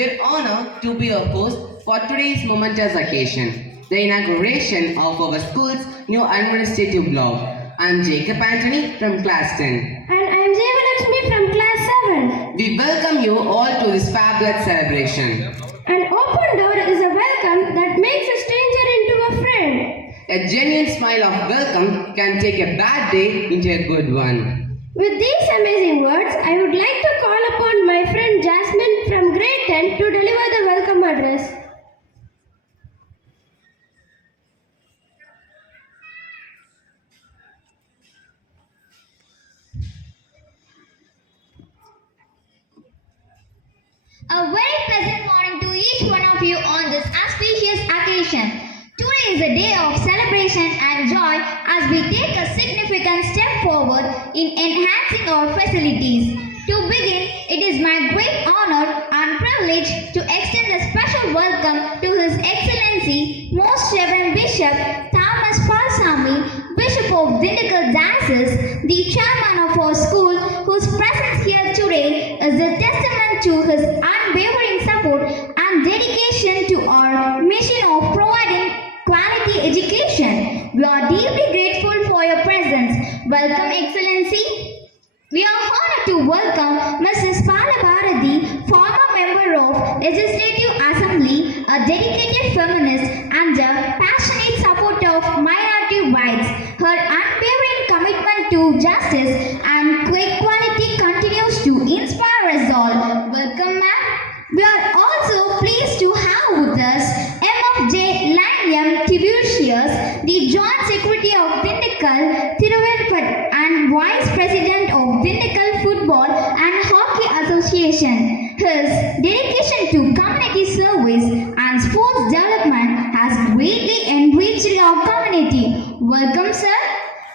We are honored to be your host for today's momentous occasion, the inauguration of our school's new administrative block. I'm Jacob Anthony from Class 10. And I'm Jeevalakshmi from Class 7. We welcome you all to this fabulous celebration. An open door is a welcome that makes a stranger into a friend. A genuine smile of welcome can take a bad day into a good one. With these amazing words, I would like to call upon my friend Jasmine from grade 10 to deliver the welcome address. A very pleasant morning to each one of you on this auspicious occasion. Today is a day of celebration and joy as we take a significant step forward in enhancing our facilities. To begin, it is my great honor and privilege to extend a special welcome to His Excellency Most Reverend Bishop Thomas Palsamy, Bishop of Dindigul Diocese, the chairman of our school, whose presence here today is a testament to his unwavering support and dedication to our mission of providing quality education. We are deeply grateful for your presence. Welcome, Excellency. We are honored to welcome Mrs. Palabharati, former member of Legislative Assembly, a dedicated feminist and a passionate supporter of minority rights. Her unwavering commitment to justice and equality continues to inspire us all. Welcome, ma'am. We are also pleased to have with us MFJ Lanium Tibutius, the Joint Secretary of Dindigul Thiruvenkat and Vice President of Dindigul Football and Hockey Association. His dedication to community service and sports development has greatly enriched our community. Welcome, sir.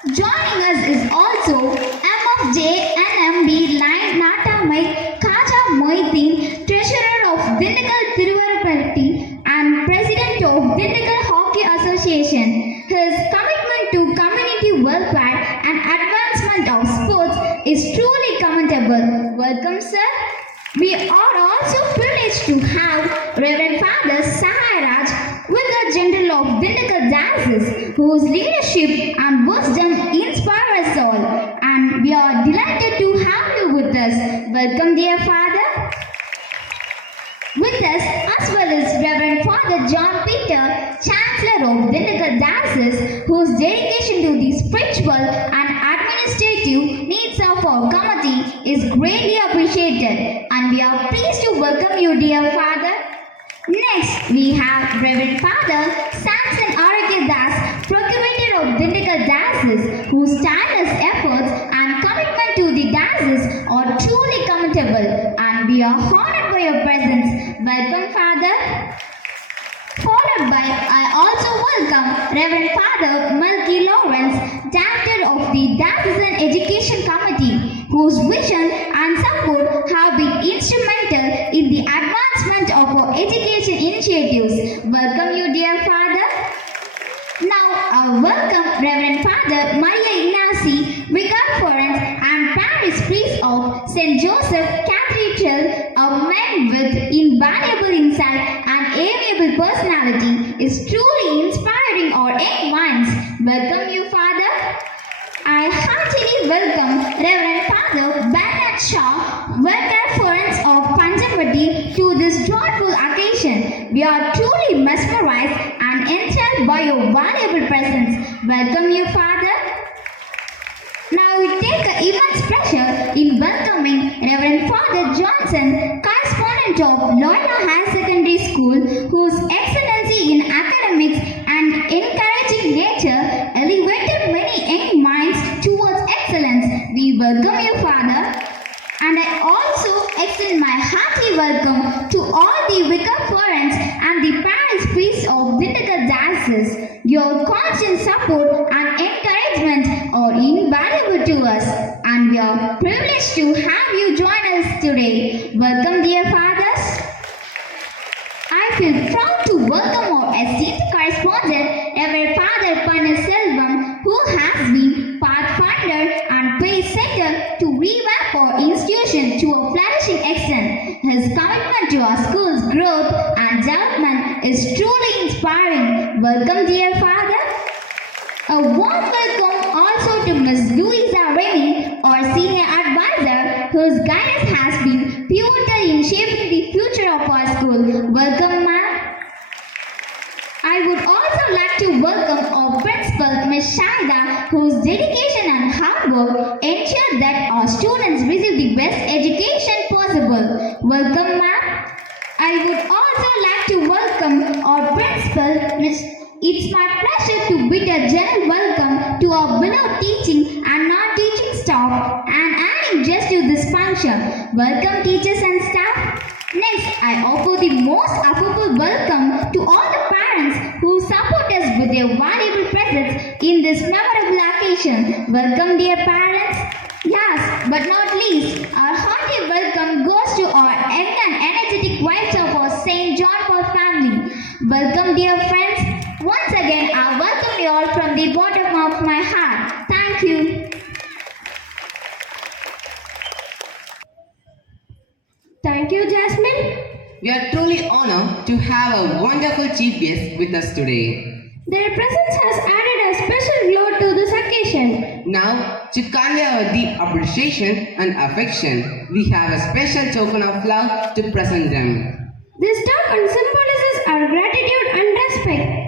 Joining us is also MFJ NMB Line Natamai Khaja Moitin, Treasurer of Dindigul Thiruvenkat and President of Dindigul Hockey Association. His commitment to community welfare and advancement of sports is truly commendable. Welcome, sir. We are also privileged to have Reverend Father Saharaj, Vicar General of Dindigul Diocese, whose leadership and wisdom inspire us all. And we are delighted to have you with us. Welcome, dear Father. With us as well as Reverend Father John Peter, Chancellor of Dindigul Diocese, whose dedication to the spiritual and administrative needs of our community is greatly appreciated, and we are pleased to welcome you, dear Father. Next, we have Reverend Father Samson Das, Procurator of Dindigul Diocese, whose tireless efforts and commitment to the diocese are truly commendable, and we are honored by your presence. Welcome, Father. Followed by, I also welcome Reverend Father Malky Lawrence, Director of the Diocesan Education Committee, whose vision and support have been instrumental in the advancement of our education initiatives. Welcome you, dear Father. Now, I welcome Reverend Father Maria Ignasi, Vicar Florence and Parish Priest of St. Joseph Cathedral, a man with invaluable insight and amiable personality, is truly inspiring our young minds. Welcome you, Father. I heartily welcome Reverend Father Bernard Shaw, Vicar Florence of Panjapati, to this joyful occasion. We are truly mesmerized and enthralled by your valuable presence. Welcome you, Father. Now we take an immense pleasure in welcoming Reverend Father Johnson, correspondent of Loyola Higher Secondary School, whose excellency in academics and encouraging nature elevated many young minds towards excellence. We welcome you, Father. And I also extend my hearty welcome to all the Vicar Florence and the Parish Priests of Dindigul Diocese. Your constant support and encouragement are invaluable to us, and we are privileged to have you join us today. Welcome, dear fathers. I feel proud to welcome our esteemed correspondent, Reverend Father Pannaselvam, who has been pathfinder and pace setter to revamp our institution to a flourishing extent. His commitment to our schools Welcome, dear Father. A warm welcome also to Miss Louisa Remy, our senior advisor, whose guidance has been pivotal in shaping the future of our school. Welcome, ma'am. I would also like to welcome our principal, Ms. Shaida, whose dedication and hard work ensure that our students receive the best education possible. Welcome, ma'am. I would also like to welcome our principal, Ms. It's my pleasure to bid a general welcome to our beloved teaching and non-teaching staff and adding just to this function. Welcome, teachers and staff. Next, I offer the most affable welcome to all the parents who support us with their valuable presence in this memorable occasion. Welcome, dear parents. Last but not least, our hearty welcome goes to our young and energetic wives of our St. John Paul family. Welcome, dear friends. Once again, I welcome you all from the bottom of my heart. Thank you. Thank you, Jasmine. We are truly honored to have a wonderful chief guest with us today. Their presence has added a special glow to this occasion. Now, to convey our deep appreciation and affection, we have a special token of love to present them. This token symbolizes our gratitude and respect.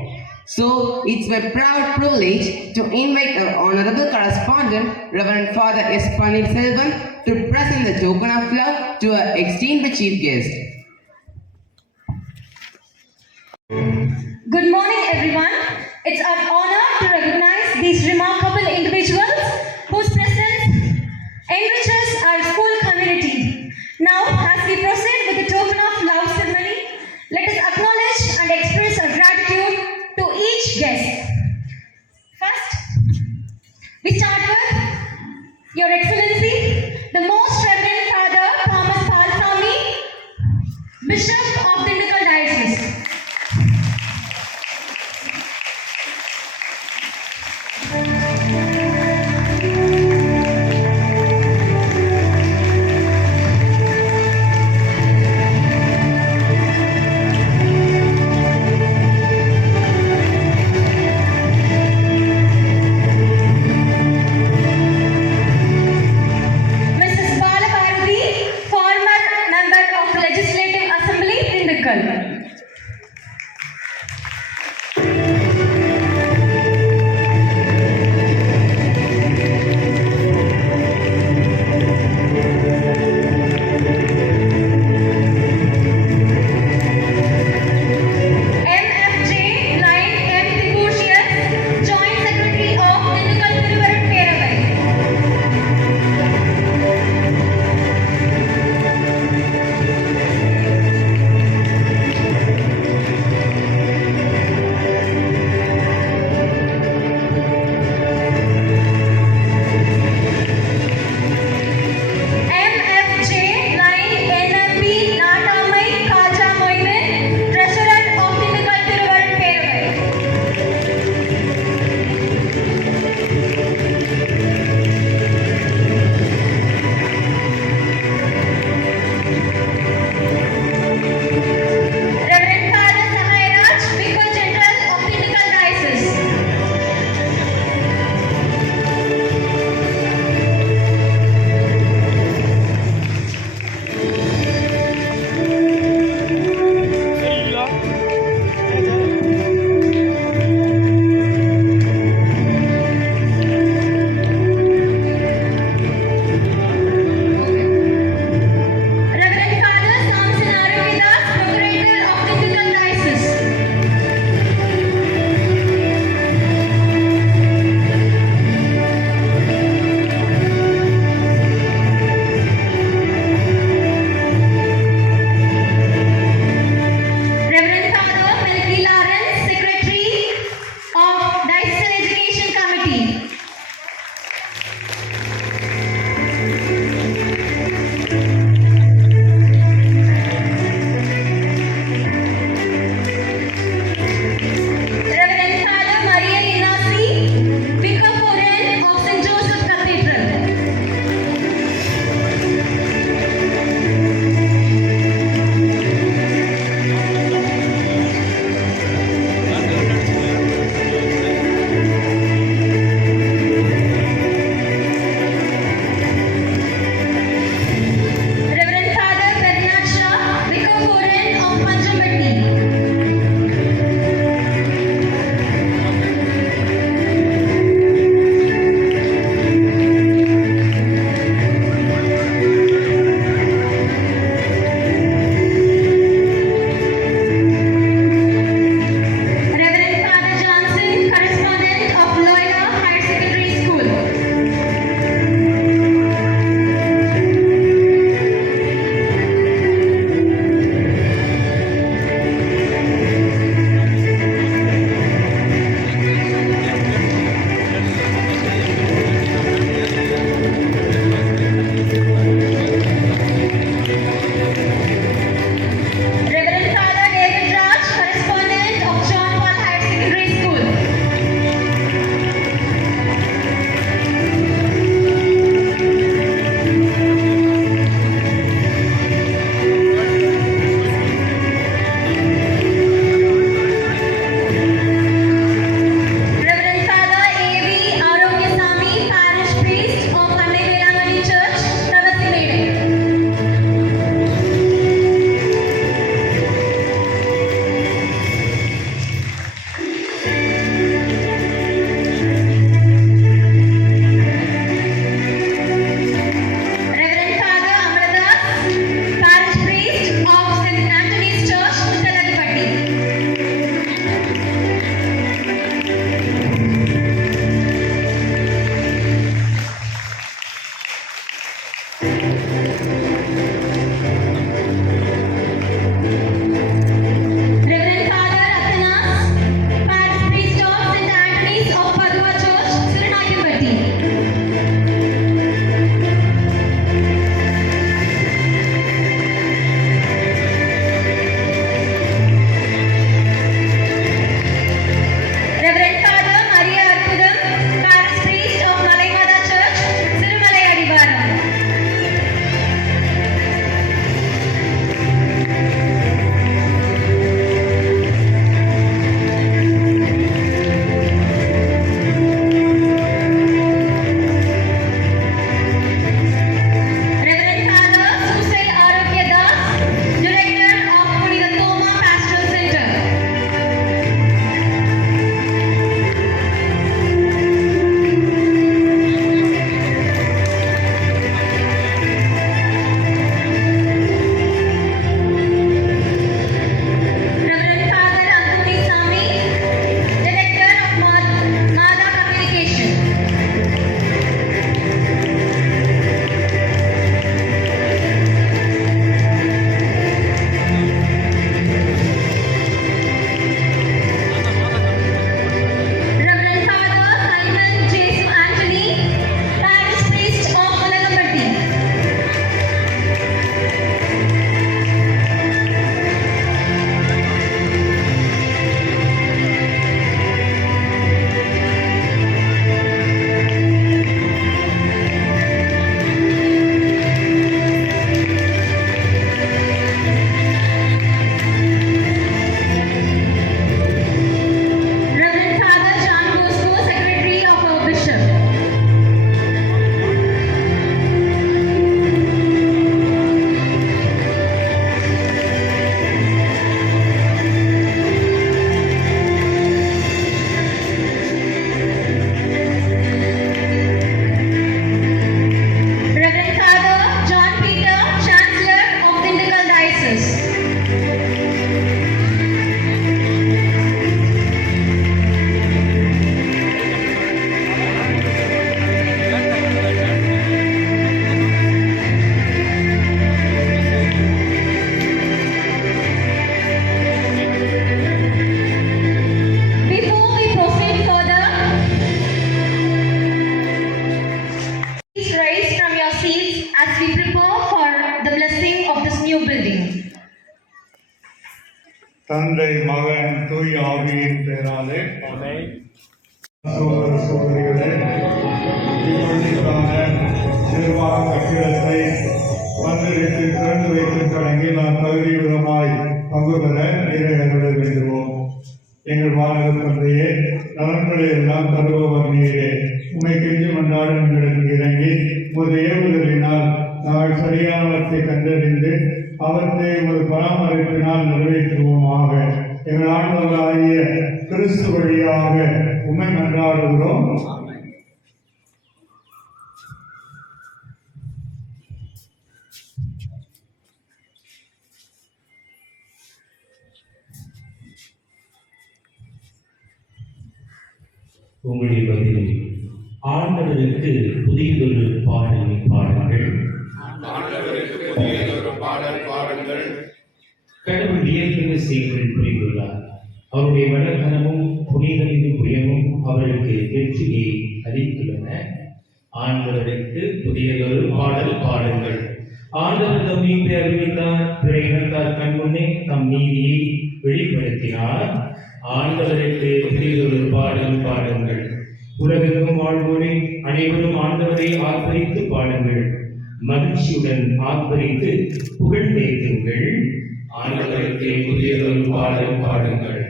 So, it's my proud privilege to invite our honorable correspondent, Reverend Father S. Selvan, to present the token of love to our esteemed chief guest. Good morning, everyone. It's our honor to recognize these remarkable individuals whose presence enriches our school community. Now, as we proceed with the token of love ceremony, let us acknowledge and express our gratitude to each guest. First, we start with Your Excellency, the Most Reverend Father Thomas Palsamy, Bishop of Dindigul Diocese. Reverend Father Athanas, Parish Priest of St. Anthony's of Padua Church, Sirunayapatti. Reverend Father Maria Arpudam, Parish Priest of Malaimada Church, Sirumalai Adivaram. Reverend Father Susai Arogya Das, Director of Punitha Thoma Pastoral Center. Reverend Father Anthony Sami, Director of Mada Communication. Reverend Father Simon Jesu Anthony, Parish Priest of Malagampatti. Reverend Father John Bosco, Secretary of our Bishop. Reverend Father John Peter, Chancellor of Dindigul Diocese. Before we proceed further, please rise from your seats as we prepare for the blessing of this new building. தந்தை மகன் தூய் ஆவியின் பெயராலே சகோதர சகோதரிகளே, இப்பொழுதுக்கான நிர்வாக கட்டிடத்தை மந்திரித்து திறந்து வைக்கும் சடங்கில் நான் தகுதியுடமாய் பங்கு பெற நீரை அருள வேண்டுவோம். எங்கள் மாநகர தந்தையே, நலன்களை எல்லாம் தருபவர் நீரே. உண்மை கெஞ்சி மன்றாட எங்களுக்கு இறங்கி ஒரு ஏவுதலினால் நாங்கள் சரியானவற்றை கண்டறிந்து அவற்றை ஒரு பராமரிப்பினால் நிறைவேற்றுவோமாக. எங்கள் ஆண்டவராகிய கிறிஸ்து வழியாக உண்மை மன்றாடுகிறோம். உங்களுடைய பதில் ஆண்டவருக்கு புதியதொரு பாடல் பாடுங்கள். கடவுள் வியக்கிற செயல்கள் புரிந்துள்ளார். அவருடைய வளர்தனமும் புனிதலின் புயமும் அவருக்கு வெற்றியை அளித்துள்ளன. ஆண்டவருக்கு புதியதொரு பாடல் பாடுங்கள். ஆண்டவர் தம் மீட்பை அறிவித்தார். பிற இனத்தார் கண் முன்னே தம் நீதியை வெளிப்படுத்தினார். ஆண்டவருக்கு புதியதொரு பாடல் பாடுங்கள். உலகெங்கும் வாழ்வோரே, அனைவரும் ஆண்டவரை ஆர்ப்பரித்து பாடுங்கள். மகிழ்ச்சியுடன் ஆர்ப்பரித்து புகழ்ந்தேத்துங்கள். ஆண்டவருக்கு புதியதொரு பாடல் பாடுங்கள்.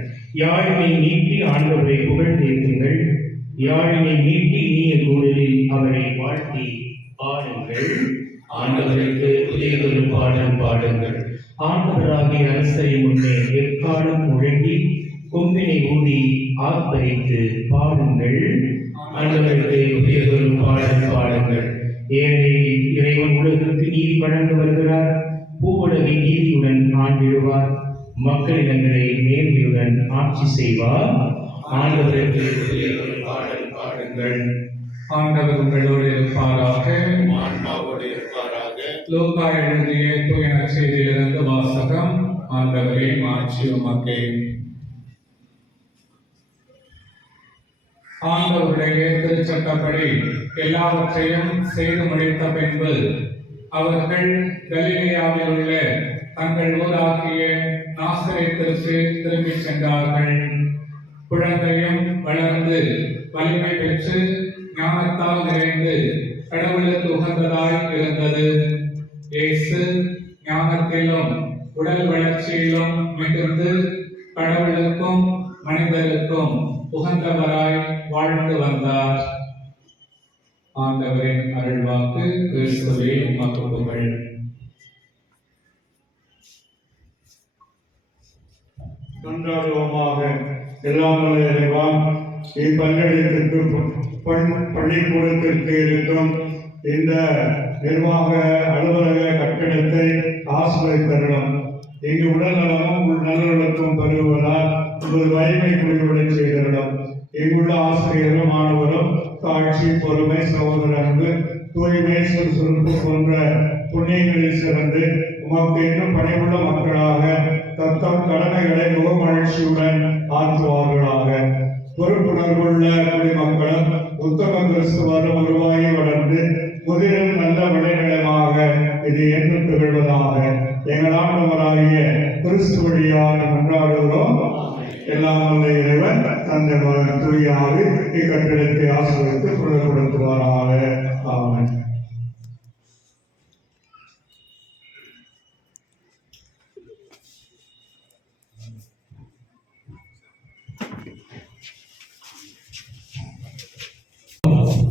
யாழினை நீட்டி ஆண்டவரை புகழ்ந்தேத்துங்கள். யாழினை நீட்டி இனிய குரலில் அவரை வாழ்த்தி பாடுங்கள். ஆண்டவருக்கு புதியதொரு பாடல் பாடுங்கள். ஆண்டவராகிய அரசரை முன்னே எக்காலம் முழங்கி கொம்பினை ஊதி ஆர்ப்பரித்து பாடுங்கள். ஆண்டவருக்கு புதியதொரு பாடல் பாடுங்கள். ஏனெனில் இறைவன் உலகுக்கு நீதி வழங்க வருகிறார். பூவுலகை நீதியுடன் ஆண்டிடுவார். மக்களிடங்களை நேர்மையுடன் ஆட்சி செய்வார். ஆண்டவருக்கு புதியதொரு பாடல் பாடுங்கள். ஆண்டவர் உங்களோடு இருப்பாராக. லூக்கா எழுதிய தூய நற்செய்தியிலிருந்து வாசகம். ஆண்டவரே மாட்சி உமக்கே. ஆண்டவருடைய திருச்சட்டப்படி எல்லாவற்றையும் செய்து முடித்த பின்பு அவர்கள் கலிலேயாவில் உள்ள தங்கள் ஊராகிய நாசரேத்திற்கு திரும்பிச் சென்றார்கள். குழந்தையும் வளர்ந்து வலிமை பெற்று ஞானத்தால் நிறைந்து கடவுளுக்கு உகந்ததாய் இருந்தது. இயேசு ஞானத்திலும் உடல் வளர்ச்சியிலும் மிகுந்து கடவுளுக்கும் மனிதருக்கும் உகந்தவராய் வாழ்ந்து வந்தார். ஆண்டவரின் அருள்வாக்கு. கிறிஸ்துவே உமக்கு புகழ். கொண்டாடுவோமாக. எல்லாம் வல்ல இறைவா, இப்பல்கலைக்கு பள்ளிக்கூடத்திற்கு இருக்கும் இந்த நிர்வாக அலுவலக கட்டிடத்தை ஆசிரியர்களும் இங்கு உடல் நலமும் நல்லொழுக்கம் பெறுவதால் உங்கள் வலிமை குடிவிட செய்திருடும். இங்குள்ள ஆசிரியரும் மாணவரும் காட்சி, பொறுமை, சகோதர அன்பு, தூய்மை, சுறுசுறுப்பு போன்ற புண்ணியங்களில் சிறந்து உமக்கு இன்னும் பணிவுள்ள மக்களாக தத்தம் கடமைகளை முகமகிழ்ச்சியுடன் ஆற்றுவார்களாக. பொறுப்புணர்வுள்ள குடிமக்களும் உத்தம கிறிஸ்துவரும் உருவாகி வளர்ந்து முதிரும் நல்ல விளைநிலமாக இது என்று திகழ்வதாக. எங்கள் ஆண்டவராகிய கிறிஸ்து வழியாக கொண்டாடுகிறோம். எல்லாம் வல்ல இறைவன் தந்தை மகன் தூய ஆவி இக்கட்டிடத்தை ஆசிரியத்து புலப்படுத்துவாராக. ஆமென்.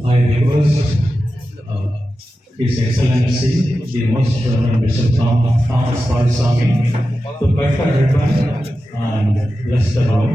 I request His Excellency, the Most Reverend Bishop Thomas Parisamy, to cut the ribbon and bless the Lord.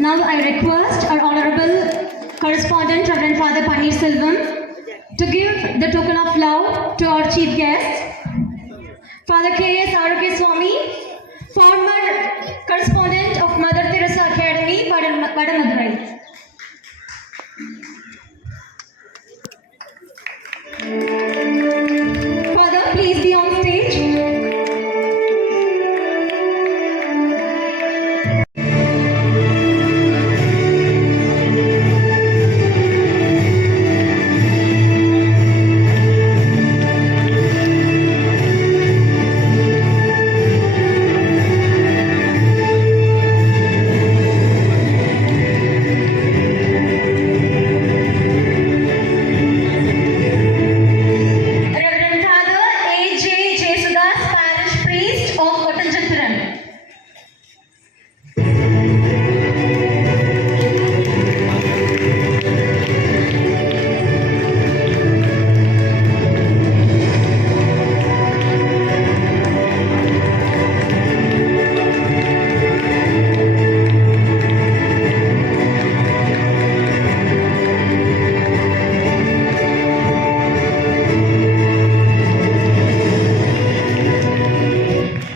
Now I request our Honorable Correspondent Reverend Father Paneer Selvam to give the token of love to our chief guest, Father K.S. R.K. Swami, former correspondent of Mother Teresa Academy, Vadamadurai. Father, please be on stage. Reverend Father A.J. Jesudas, Parish Priest of Ottanjathuram.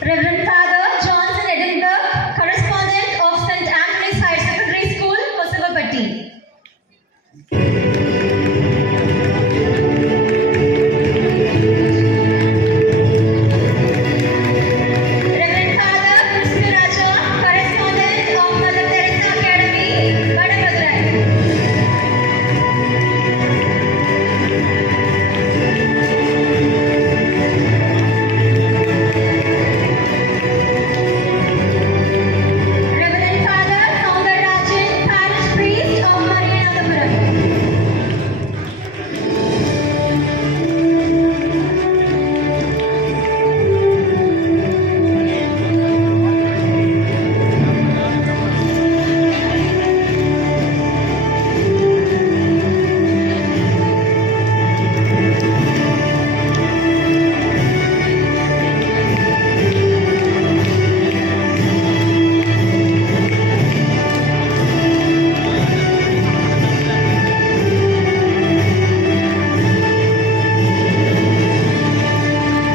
Reverend Father Johnson Edinburgh, correspondent of St. Anthony's Higher Secondary School, Kosavapatti. Reverend Father Krishna Raja, correspondent of Mother Teresa Academy, Vadamadurai. Reverend Father Soundarajan, Parish Priest of Marianathapuram.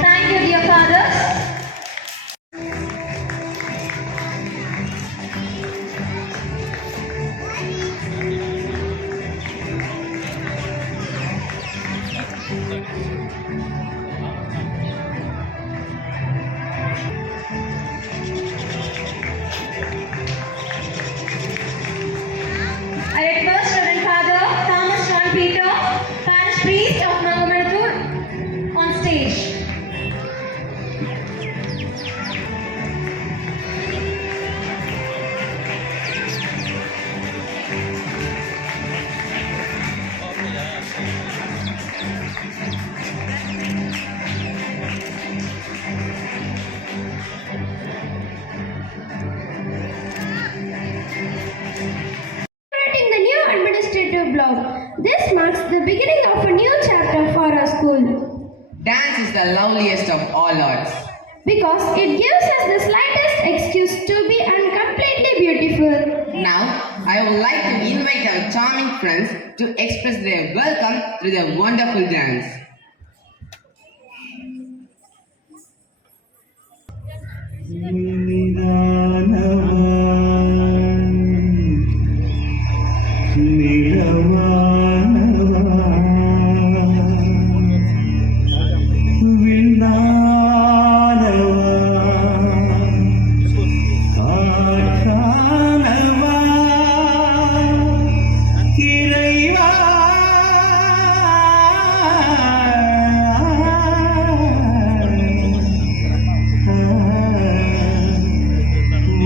Thank you, dear fathers. I request Reverend Father Thomas John Peter, Parish Priest of Mangamanathur, on stage. Celebrating the new administrative block. This marks the beginning of a new chapter for our school Dance is the loveliest of all arts. because it gives us the slightest excuse to be completely beautiful. Now, I would like to invite our charming friends to express their welcome through their wonderful dance.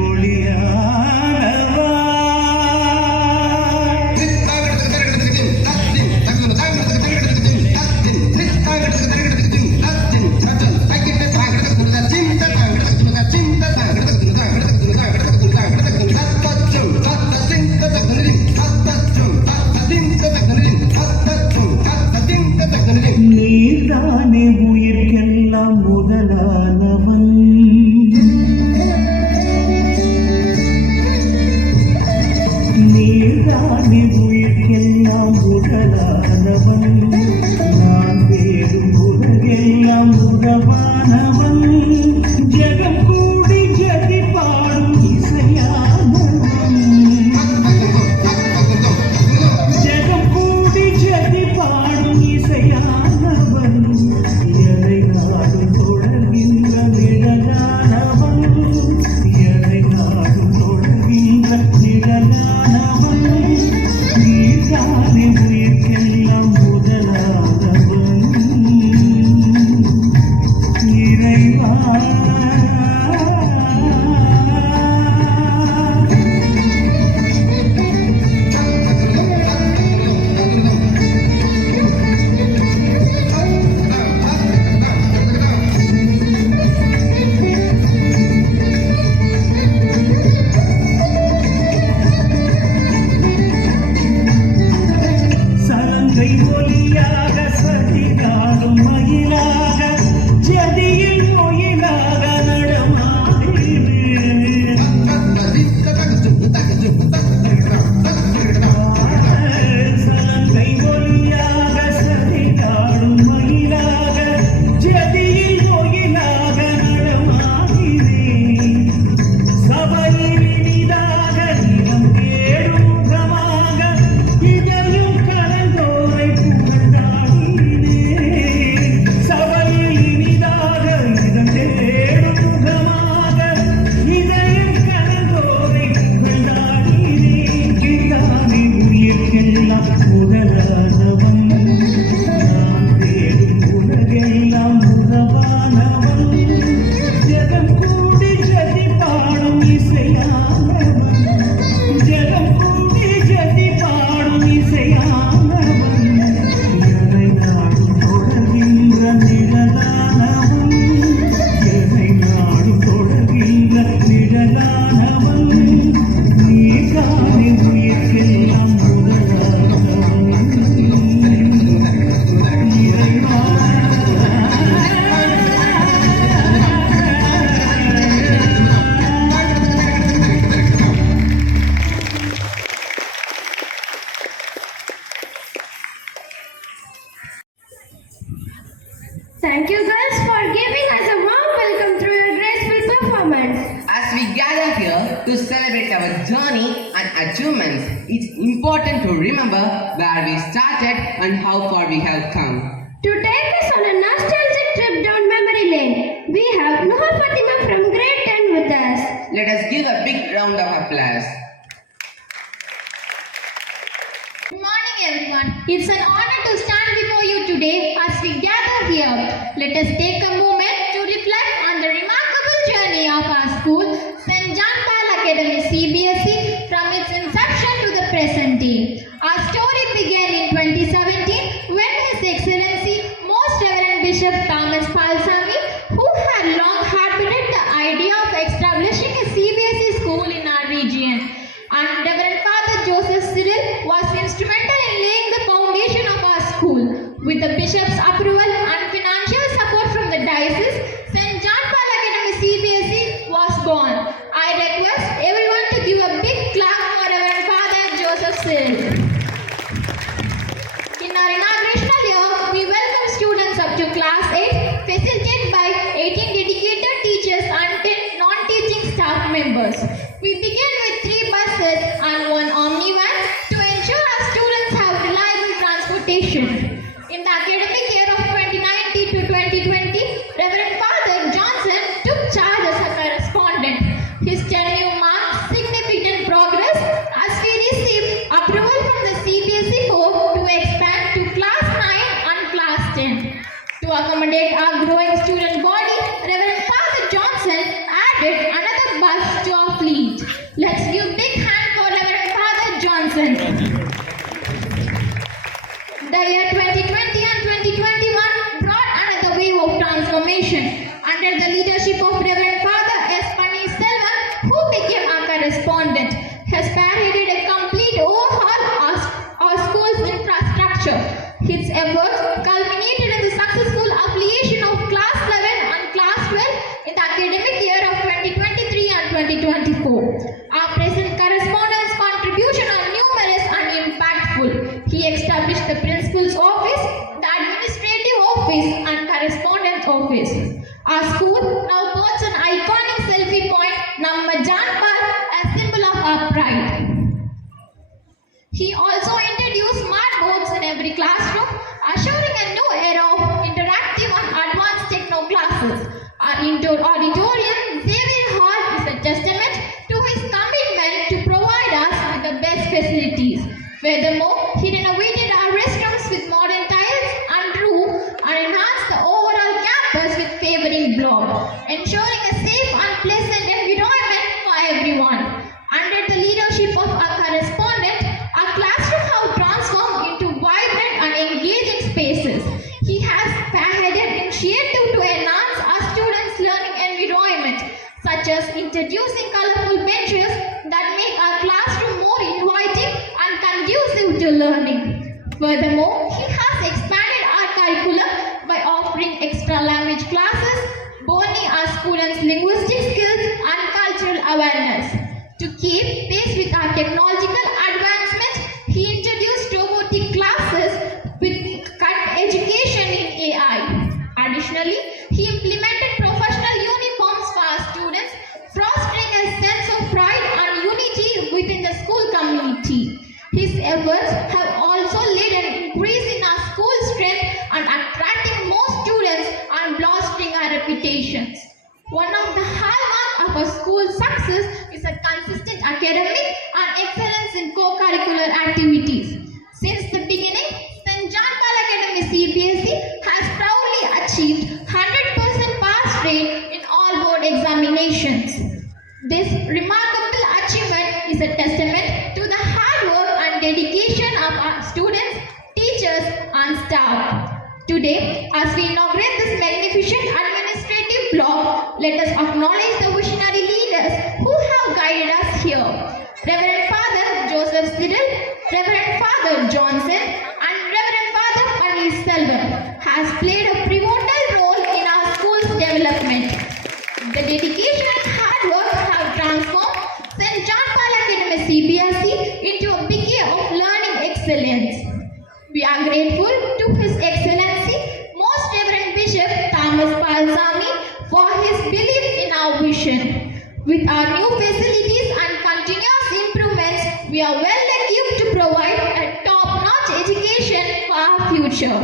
ஒளி நீதானே உயிர்க்கெல்லாம் உடலானவன் நான் தேடும் உலகெல்லாம் உறவானவன் ஜெகம் கூடி ஜதி பாடும் இசையானவன் ஜெகம் கூடி ஜதி பாடும் இசையானவன் எதை நாடும் தொடர்கின்ற நிழலானவன் எதை நாடும் தொடர்கின்ற நிழலானவன் நீதானே உயிர்க்கெல்லாம் முதலானவன் இறைவா சலங்கை ஒலியாக சதிகாடும் மயிலாக ஜதியில் மொயிலாக நடமாடினே சலங்கை ஒலியாக சதிகாடும் மயிலாக ஜதியில் மொயிலாக நடமாடினே சபையில் இனிதாக நிலம் தேடும் முகமாக இதழும் கலந்தோரை புகழ்ந்தாடினே சபையில் இனிதாக நிலம் தேடும் முகமாக இதழும் கலந்தோரை புகழ்ந்தாடினே இதானே உயிர்க்கெல்லாம் முதலானவன் நான் தேடும் உலகெல்லாம் உறவானவன் ஜெகம் கூடி ஜதி பாடும் இசையானவன் ஜெகம் கூடி ஜதி பாடும் இசையானவன் எதை நாடும் தொடர்கின்ற நிழலானவன் எதை நாடும் தொடர்கின்ற நிழலானவன் நீதானே உயிர்க்கெல்லாம் முதலானவன் இறைவா Thank you girls for giving us a warm welcome through your graceful performance. As we gather here to celebrate our journey and achievements, it's important to remember where we started and how far we have come. To take us on a nostalgic trip down memory lane, we have Nuha Fatima from grade 10 with us. Let us give a big round of applause. Good morning, everyone. It's an honor to stand before you today as we gather here. Let us take a moment to reflect on the remarkable journey of our school, St. John Paul Academy CBSE, from its inception to the present day. Our story began in 2017 when His Excellency Most Reverend Bishop Thomas Palsami, who had long harbored the idea of establishing a CBSE school in our region, and Reverend Father Joseph Cyril was instrumental in laying the foundation of our school. With the bishop's approval and financial support from the diocese, St. John Paul Academy CBSE was born. I request everyone to give a big clap for Reverend Father Joseph Cyril. In our inaugurational year, we welcome students up to class 8, facilitated by 18 dedicated teachers and 10 non-teaching staff members. We begin with 3 buses and 1 Omni van to ensure our students have reliable transportation. In the academic year of 2019 to 2020, Reverend Father Johnson took charge as a correspondent. His tenure marked significant progress as we received approval from the CBSE board to expand to class 9 and class 10. To accommodate our growing student body, Reverend Father Johnson added another bus to our fleet. Let's give big hand for Reverend Father Johnson. The year 2020 and 2021 brought another wave of transformation under the leadership of Reverend Father S. Panneerselvam, who became our correspondent, has spearheaded a complete overhaul of our school's infrastructure. His efforts culminated in the successful affiliation of Class 11 and Class 12 in the academic year of 2023 and 2024. Our present correspondence contribution are numerous right. He also introduced smart boards in every classroom, assuring a new era of interactive and advanced techno classes. Our indoor auditorium, Xavier Hall, is a testament to his commitment to provide us with the best facilities. Furthermore, he renovated our restrooms with modern tiles and roof and enhanced the overall campus with favoring block, ensuring a safe and pleasant environment for everyone. Under the leadership of our correspondent, our classroom have transformed into vibrant and engaging spaces. He has spearheaded initiative to enhance our students' learning environment, such as introducing colorful benches that make our classroom more inviting and conducive to learning. Furthermore, he has expanded our curriculum by offering extra language classes, broadening our students' linguistic skills and cultural awareness. To keep pace with our technological advancement, he introduced robotic classes with education in AI. Additionally, he implemented professional uniforms for our students, fostering a sense of pride and unity within the school community. His efforts have also led an increase in our school strength and attracting more students and bolstering our reputations. One of the hallmarks of a school's success is a consistent academic and excellence in co-curricular activities. Since the beginning, St. John Paul Academy CBSE has proudly achieved 100% pass rate in all board examinations. This remarkable achievement is a testament to the hard work and dedication of our students, teachers, and staff. Today, as we inaugurate this magnificent administrative block, let us acknowledge the visionary leaders who have guided us here. Reverend Father Joseph Cyril, Reverend Father Johnson, and Reverend Father Panis Selvan has played a pivotal role in our school's development. The dedication and hard work have transformed St. John Paul Academy CBSE into a beacon of learning excellence. We are grateful to His Excellency, Most Reverend Bishop Thomas Balsami, for his belief in our vision. With our new facilities and continuous improvements, we are well equipped to provide a top-notch education for our future.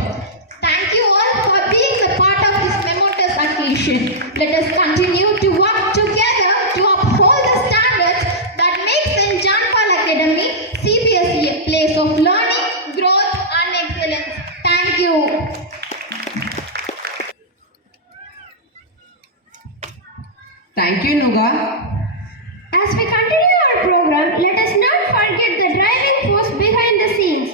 Thank you all for being a part of this momentous occasion. Let us continue to work together to uphold the standards that make St. John Paul Academy CBSE a place of learning, growth, and excellence. Thank you. Thank you, Nuga. As we continue our program, let us not forget the driving force behind the scenes,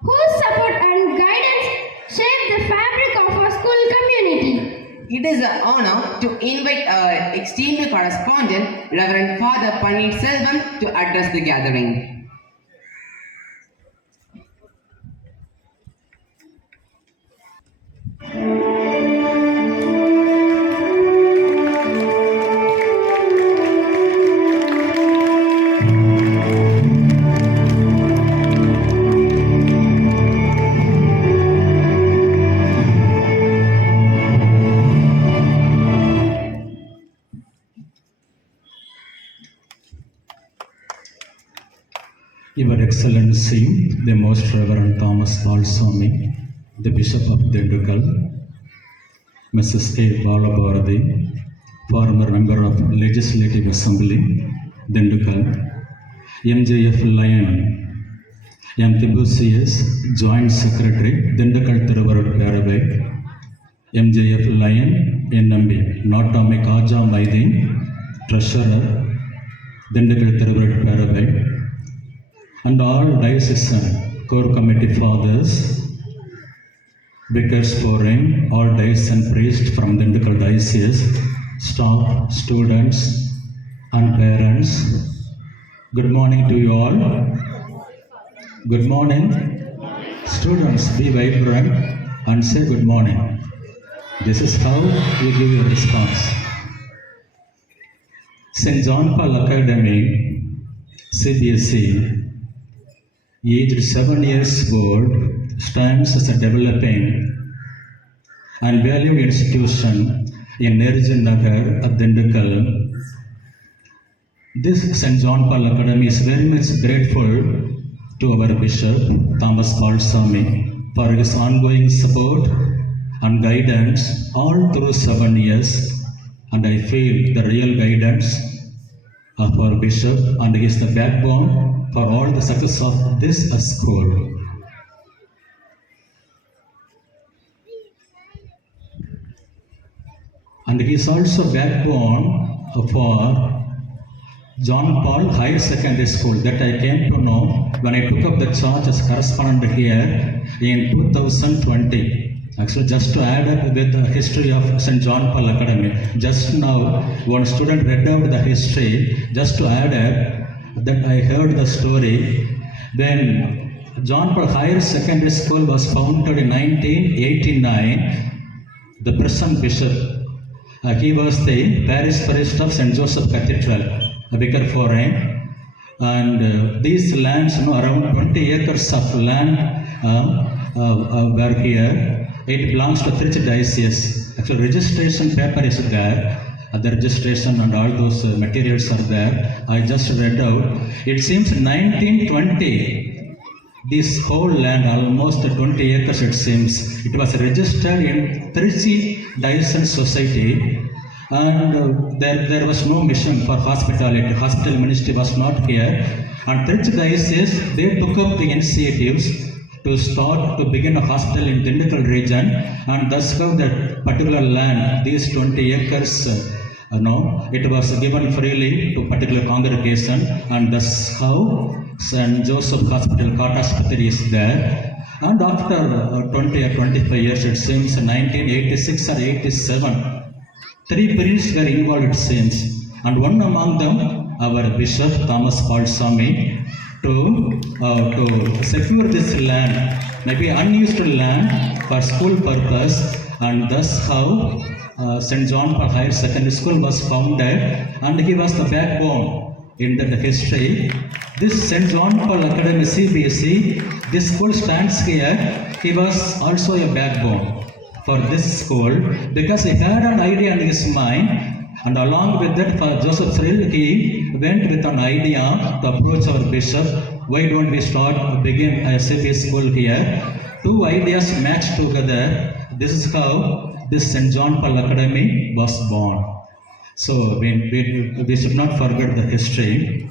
whose support and guidance shape the fabric of our school community. It is an honor to invite our esteemed correspondent, Reverend Father Panis Selvan, to address the gathering. Your Excellency, the Most Reverend Thomas Balsami, the Bishop of Dindigul, Mrs. A. Balabharati, former member of Legislative Assembly, Dindigul, MJF Lion, M. Tibusius, Joint Secretary, Dindigul Thiruvarur Peravai, MJF Lion, NMB, Natamik Aja Maidin, Treasurer, Dindigul Thiruvarur Peravai, and all diocesan core committee fathers, vicars foreign, all diocesan priests from the Dindigul diocese, staff, students, and parents. Good morning to you all. Good morning. Students, be vibrant and say good morning. This is how you give your response. St. John Paul Academy, CBSE, aged 7 years old, stands as a developing and valued institution in Nerjan Nagar at Dindigul. This St. John Paul Academy is very much grateful to our Bishop Thomas Balsami for his ongoing support and guidance all through 7 years, and I feel the real guidance of our Bishop, and he is the backbone for all the success of this school. And he is also backbone for John Paul Higher Secondary School that I came to know when I took up the charge as correspondent here in 2020. Actually, just to add up with the history of St. John Paul Academy, just now one student read out the history. Just to add up that I heard the story when John Paul Higher Secondary School was founded in 1989. The present bishop, he was the parish priest of St. Joseph Cathedral, Vicar Foreign, and these lands, around 20 acres of land were here. It belongs to Trichy Diocese. Actually, registration paper is there. The registration and all those materials are there. I just read out. It seems 1920, this whole land, almost 20 acres it seems, it was registered in Trichy Diocese Society, and there was no mission for hospitality. Hospital ministry was not here, and Trichy Diocese, they took up the initiatives to begin a hospital in Dindigul region, and thus how that particular land, these 20 acres, it was given freely to particular congregation, and thus how St. Joseph Hospital, Kataspatri is there. And after 20 or 25 years, it seems 1986 or 87, 3 priests were involved, it seems, and one among them, our Bishop Thomas Balsami, to secure this land, maybe unused land for school purpose, and thus how St. John Paul Higher Secondary School was founded, and he was the backbone in the history. This St. John Paul Academy CBSE, this school stands here. He was also a backbone for this school because he had an idea in his mind, and along with that, for Joseph Cyril, he went with an idea to approach our bishop. Why don't we begin a CBSE school here? 2 ideas matched together. This is how this St. John Paul Academy was born. So we should not forget the history.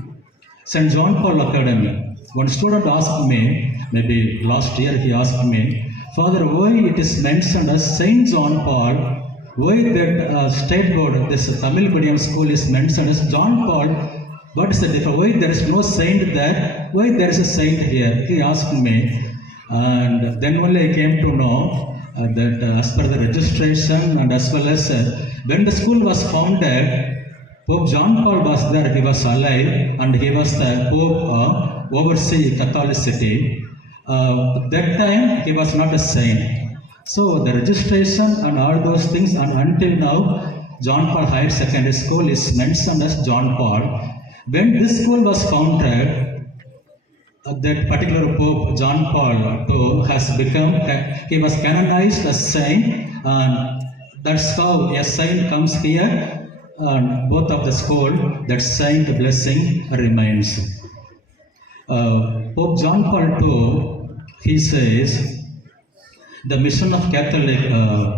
St. John Paul Academy. One student asked me, maybe last year he asked me, Father, why it is mentioned as St. John Paul? Why that state board, this Tamil medium school is mentioned as John Paul? What is the difference? Why there is no saint there? Why there is a saint here? He asked me, and then only I came to know that as per the registration and as well as when the school was founded, Pope John Paul was there. He was alive, and he was the Pope oversee Catholicity. That time he was not a saint. So the registration and all those things, and until now, John Paul Higher Secondary School is mentioned as John Paul. When this school was founded, that particular Pope John Paul II has become, he was canonized as saint, and that's how a saint comes here, and both of the school, that saint blessing remains. Pope John Paul II, he says, the mission of Catholic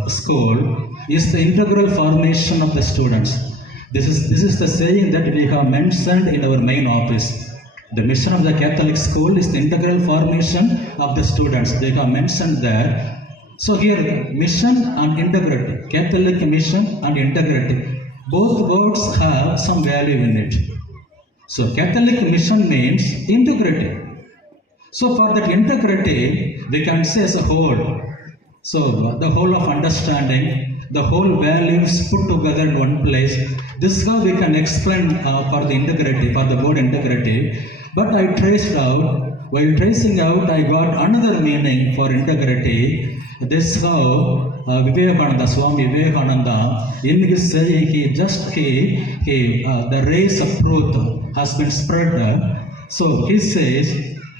school is the integral formation of the students. This is the saying that we have mentioned in our main office. The mission of the Catholic school is the integral formation of the students. They have mentioned there. So here, mission and integrity, Catholic mission and integrity, both words have some value in it. So Catholic mission means integrity. So for that integrity, we can say as a whole. So the whole of understanding, the whole values put together in one place. This is how we can explain for the integrity, for the word integrity. But I traced out, while tracing out, I got another meaning for integrity. This is how Vivekananda, Swami Vivekananda, in his saying, the rays of truth has been spread. So he says,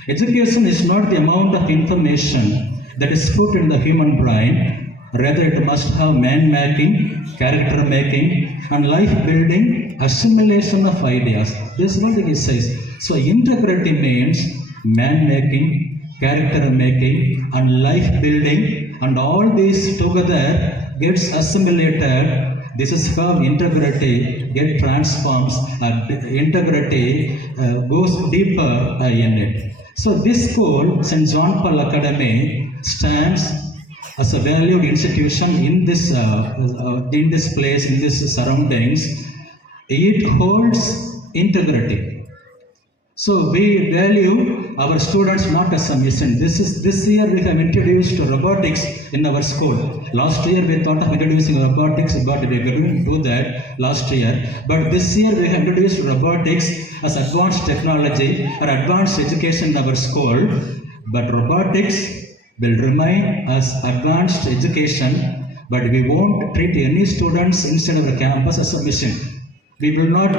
education is not the amount of information that is put in the human brain, Rather, it must have man making, character making, and life building, assimilation of ideas. This is what it says. So, integrity means man making, character making, and life building, and all these together gets assimilated. This is how integrity get transforms. Integrity goes deeper in it. So this school, St. John Paul Academy, stands as a valued institution in this place, in these surroundings. It holds integrity. So we value our students not as a mission. This year we have introduced robotics in our school. Last year we thought of introducing robotics, but we couldn't do that last year. But this year we have introduced robotics as advanced technology or advanced education in our school. But robotics will remain as advanced education, but we won't treat any students inside our campus as a mission. We will not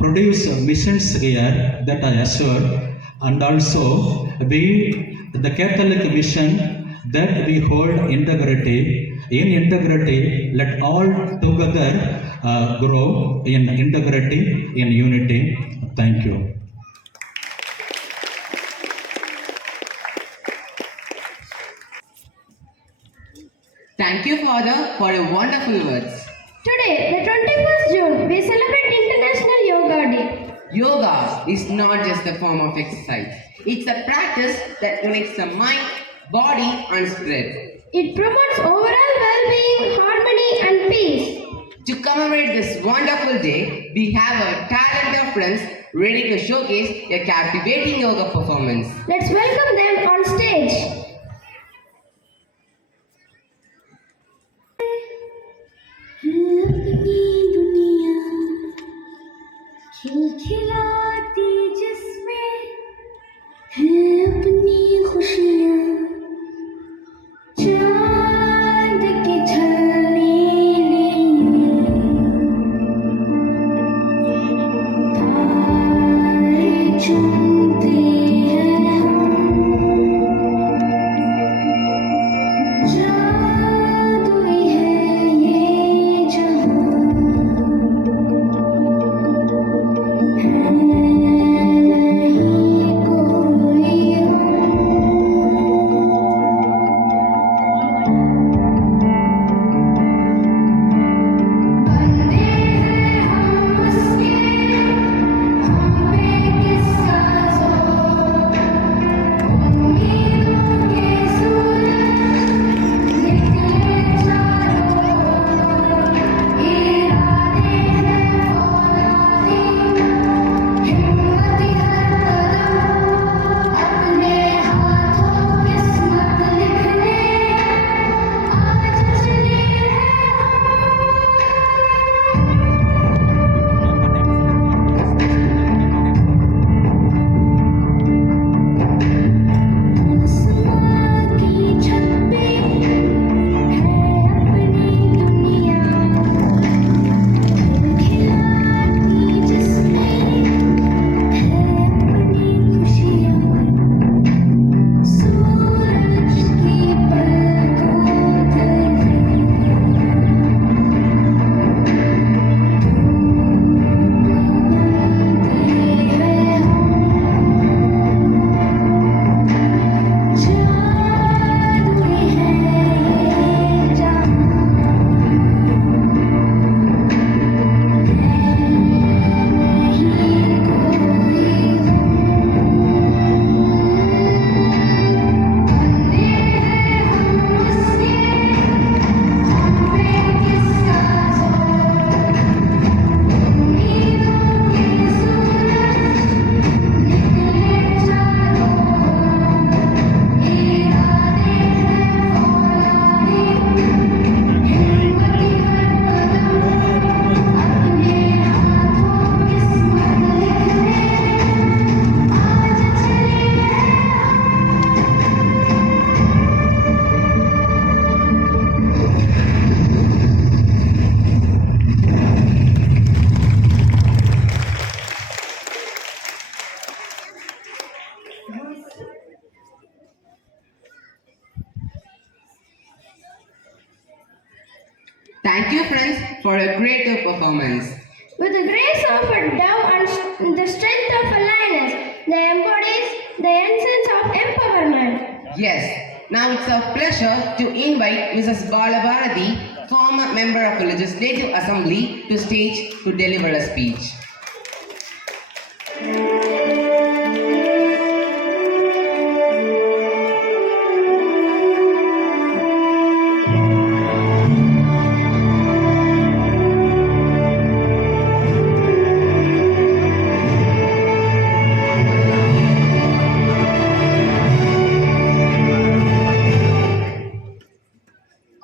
produce missions here, that I assure. And also, the Catholic mission, that we hold integrity. In integrity, let all together grow in integrity, in unity. Thank you. Thank you, Father, for your wonderful words. Today, the 21st June, we celebrate International Yoga Day. Yoga is not just a form of exercise. It's a practice that unites the mind, body, and spirit. It promotes overall well-being, harmony, and peace. To commemorate this wonderful day, we have our talented friends ready to showcase a captivating yoga performance. Let's welcome them on stage. खिलखिलाती जिसमें है अपनी खुशियाँ चाँद की झलने तारे चुनते हैं जादुई है ये जहाँ Thank you, friends, for a great performance. With the grace of a dove and the strength of a lioness, they embodies the essence of empowerment. Yes, now it's our pleasure to invite Mrs. Bala Bharati, former member of the Legislative Assembly, to stage to deliver a speech.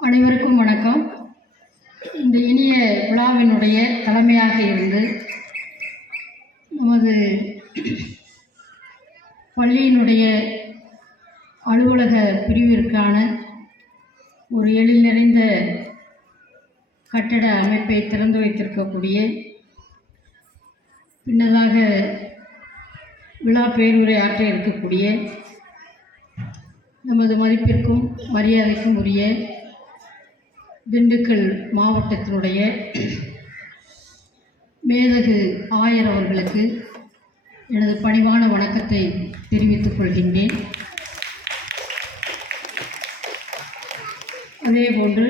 அனைவருக்கும் வணக்கம். இந்த இனிய விழாவினுடைய தலைமையாக இருந்து நமது பள்ளியினுடைய அலுவலக பிரிவிற்கான ஒரு எழில் நிறைந்த கட்டட அமைப்பை திறந்து வைத்திருக்கக்கூடிய, பின்னதாக விழா பேருரை ஆற்ற இருக்கக்கூடிய நமது மதிப்பிற்கும் மரியாதைக்கும் உரிய திண்டுக்கல் மாவட்டத்தினுடைய மேதகு ஆயர் அவர்களுக்கு எனது பணிவான வணக்கத்தை தெரிவித்துக் கொள்கின்றேன். அதேபோன்று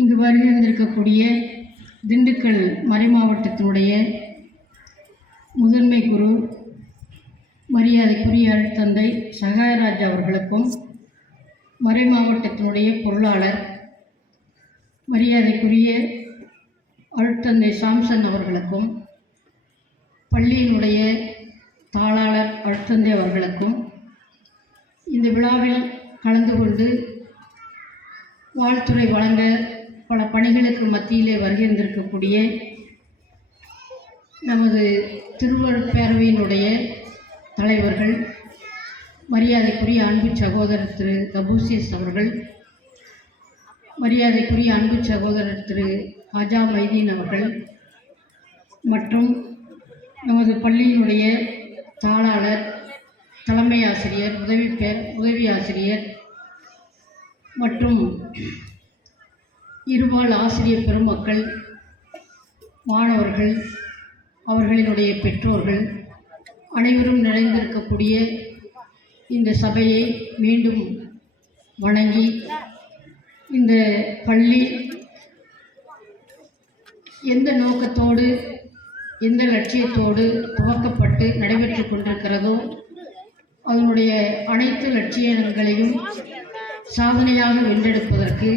இங்கு வருகின்றிருக்கக்கூடிய திண்டுக்கல் மறைமாவட்டத்தினுடைய முதன்மை குரு மரியாதைக்குரிய அருட்தந்தை சகாயராஜ் அவர்களுக்கும், மறை மாவட்டத்தினுடைய பொருளாளர் மரியாதைக்குரிய அருட்தந்தை சாம்சன் அவர்களுக்கும், பள்ளியினுடைய தாளாளர் அருட்தந்தை அவர்களுக்கும், இந்த விழாவில் கலந்து கொண்டு வாழ்த்துறை வழங்க பல பணிகளுக்கு மத்தியிலே வருகின்றிருக்கக்கூடிய நமது திருவள்ளுவர் பேரவையினுடைய தலைவர்கள், மரியாதைக்குரிய அன்பு சகோதரர் திரு கபூசியஸ் அவர்கள், மரியாதைக்குரிய அன்பு சகோதரர் திரு ஹாஜா மைதீன் அவர்கள், மற்றும் நமது பள்ளியினுடைய தாளாளர், தலைமை ஆசிரியர், உதவி ஆசிரியர் மற்றும் இருபால் ஆசிரியர் பெருமக்கள், மாணவர்கள், அவர்களினுடைய பெற்றோர்கள் அனைவரும் நிறைந்திருக்கக்கூடிய இந்த சபையை மீண்டும் வணங்கி, இந்த பள்ளி எந்த நோக்கத்தோடு எந்த லட்சியத்தோடு துவக்கப்பட்டு நடைபெற்று கொண்டிருக்கிறதோ அதனுடைய அனைத்து லட்சியங்களையும் சாதனையாக வென்றெடுப்பதற்கு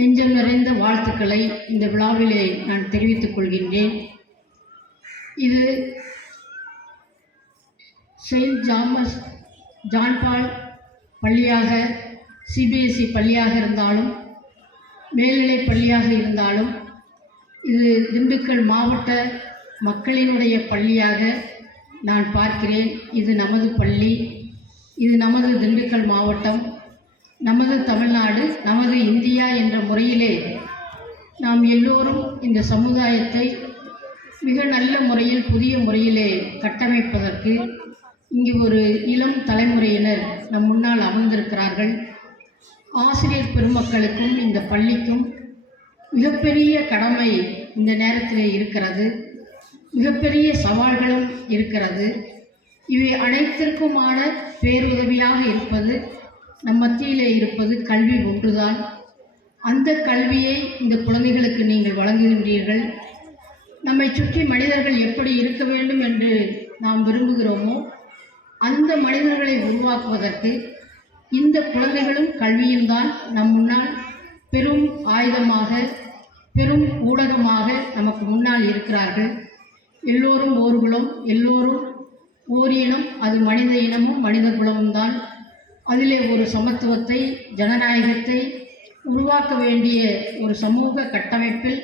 நெஞ்சம் நிறைந்த வாழ்த்துக்களை இந்த விழாவிலே நான் தெரிவித்துக் கொள்கின்றேன். இது செயின்ட் ஜான் பால் பள்ளியாக, சிபிஎஸ்இ பள்ளியாக இருந்தாலும், மேல்நிலை பள்ளியாக இருந்தாலும், இது திண்டுக்கல் மாவட்ட மக்களினுடைய பள்ளியாக நான் பார்க்கிறேன். இது நமது பள்ளி, இது நமது திண்டுக்கல் மாவட்டம், நமது தமிழ்நாடு, நமது இந்தியா என்ற முறையிலே நாம் எல்லோரும் இந்த சமுதாயத்தை மிக நல்ல முறையில், புதிய முறையிலே கட்டமைப்பதற்கு இங்கு ஒரு இளம் தலைமுறையினர் நம் முன்னால் அமர்ந்திருக்கிறார்கள். ஆசிரியர் பெருமக்களுக்கும் இந்த பள்ளிக்கும் மிகப்பெரிய கடமை இந்த நேரத்தில் இருக்கிறது. மிகப்பெரிய சவால்களும் இருக்கிறது. இவை அனைத்திற்குமான பேருதவியாக இருப்பது, நம் மத்தியிலே இருப்பது கல்வி ஒன்றுதான். அந்த கல்வியை இந்த குழந்தைகளுக்கு நீங்கள் வழங்குகின்றீர்கள். நம்மை சுற்றி மனிதர்கள் எப்படி இருக்க வேண்டும் என்று நாம் விரும்புகிறோமோ அந்த மனிதர்களை உருவாக்குவதற்கு இந்த குழந்தைகளும் கல்வியும் தான் நம் முன்னால் பெரும் ஆயுதமாக, பெரும் ஊடகமாக நமக்கு முன்னால் இருக்கிறார்கள். எல்லோரும் ஓர் குலம், எல்லோரும் ஓர் இனம், அது மனித இனமும் மனித குலமும் தான். அதிலே ஒரு சமத்துவத்தை, ஜனநாயகத்தை உருவாக்க வேண்டிய ஒரு சமூக கட்டமைப்பில்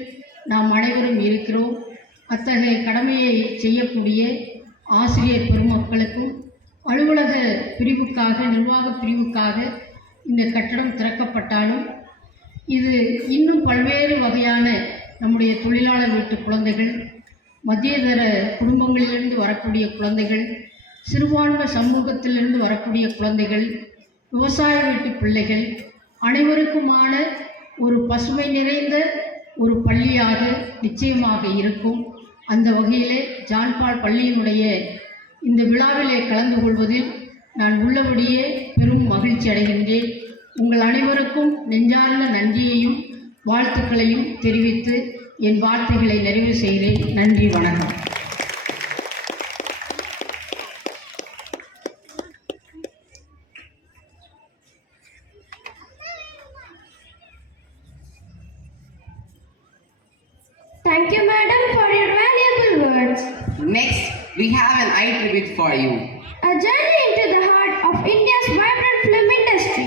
நாம் அனைவரும் இருக்கிறோம். அத்தகைய கடமையை செய்யக்கூடிய ஆசிரியர் பெருமக்களுக்கும், அலுவலக பிரிவுக்காக, நிர்வாக பிரிவுக்காக இந்த கட்டடம் திறக்கப்பட்டாலும் இது இன்னும் பல்வேறு வகையான நம்முடைய தொழிலாளர் வீட்டு குழந்தைகள், மத்தியதர குடும்பங்களிலிருந்து வரக்கூடிய குழந்தைகள், சிறுபான்மை சமூகத்திலிருந்து வரக்கூடிய குழந்தைகள், விவசாய வீட்டு பிள்ளைகள் அனைவருக்குமான ஒரு பசுமை நிறைந்த ஒரு பள்ளியாக நிச்சயமாக இருக்கும். அந்த வகையிலே ஜான்பால் பள்ளியினுடைய இந்த விழாவிலே கலந்து கொள்வதில் நான் உள்ளபடியே பெரும் மகிழ்ச்சி அடைகின்றேன். உங்கள் அனைவருக்கும் நெஞ்சார்ந்த நன்றியையும் வாழ்த்துக்களையும் தெரிவித்து என் வார்த்தைகளை நிறைவு செய்கிறேன். நன்றி, வணக்கம். Thank you, madam, for your valuable words. Next, we have an eye tribute for you. A journey into the heart of India's vibrant film industry.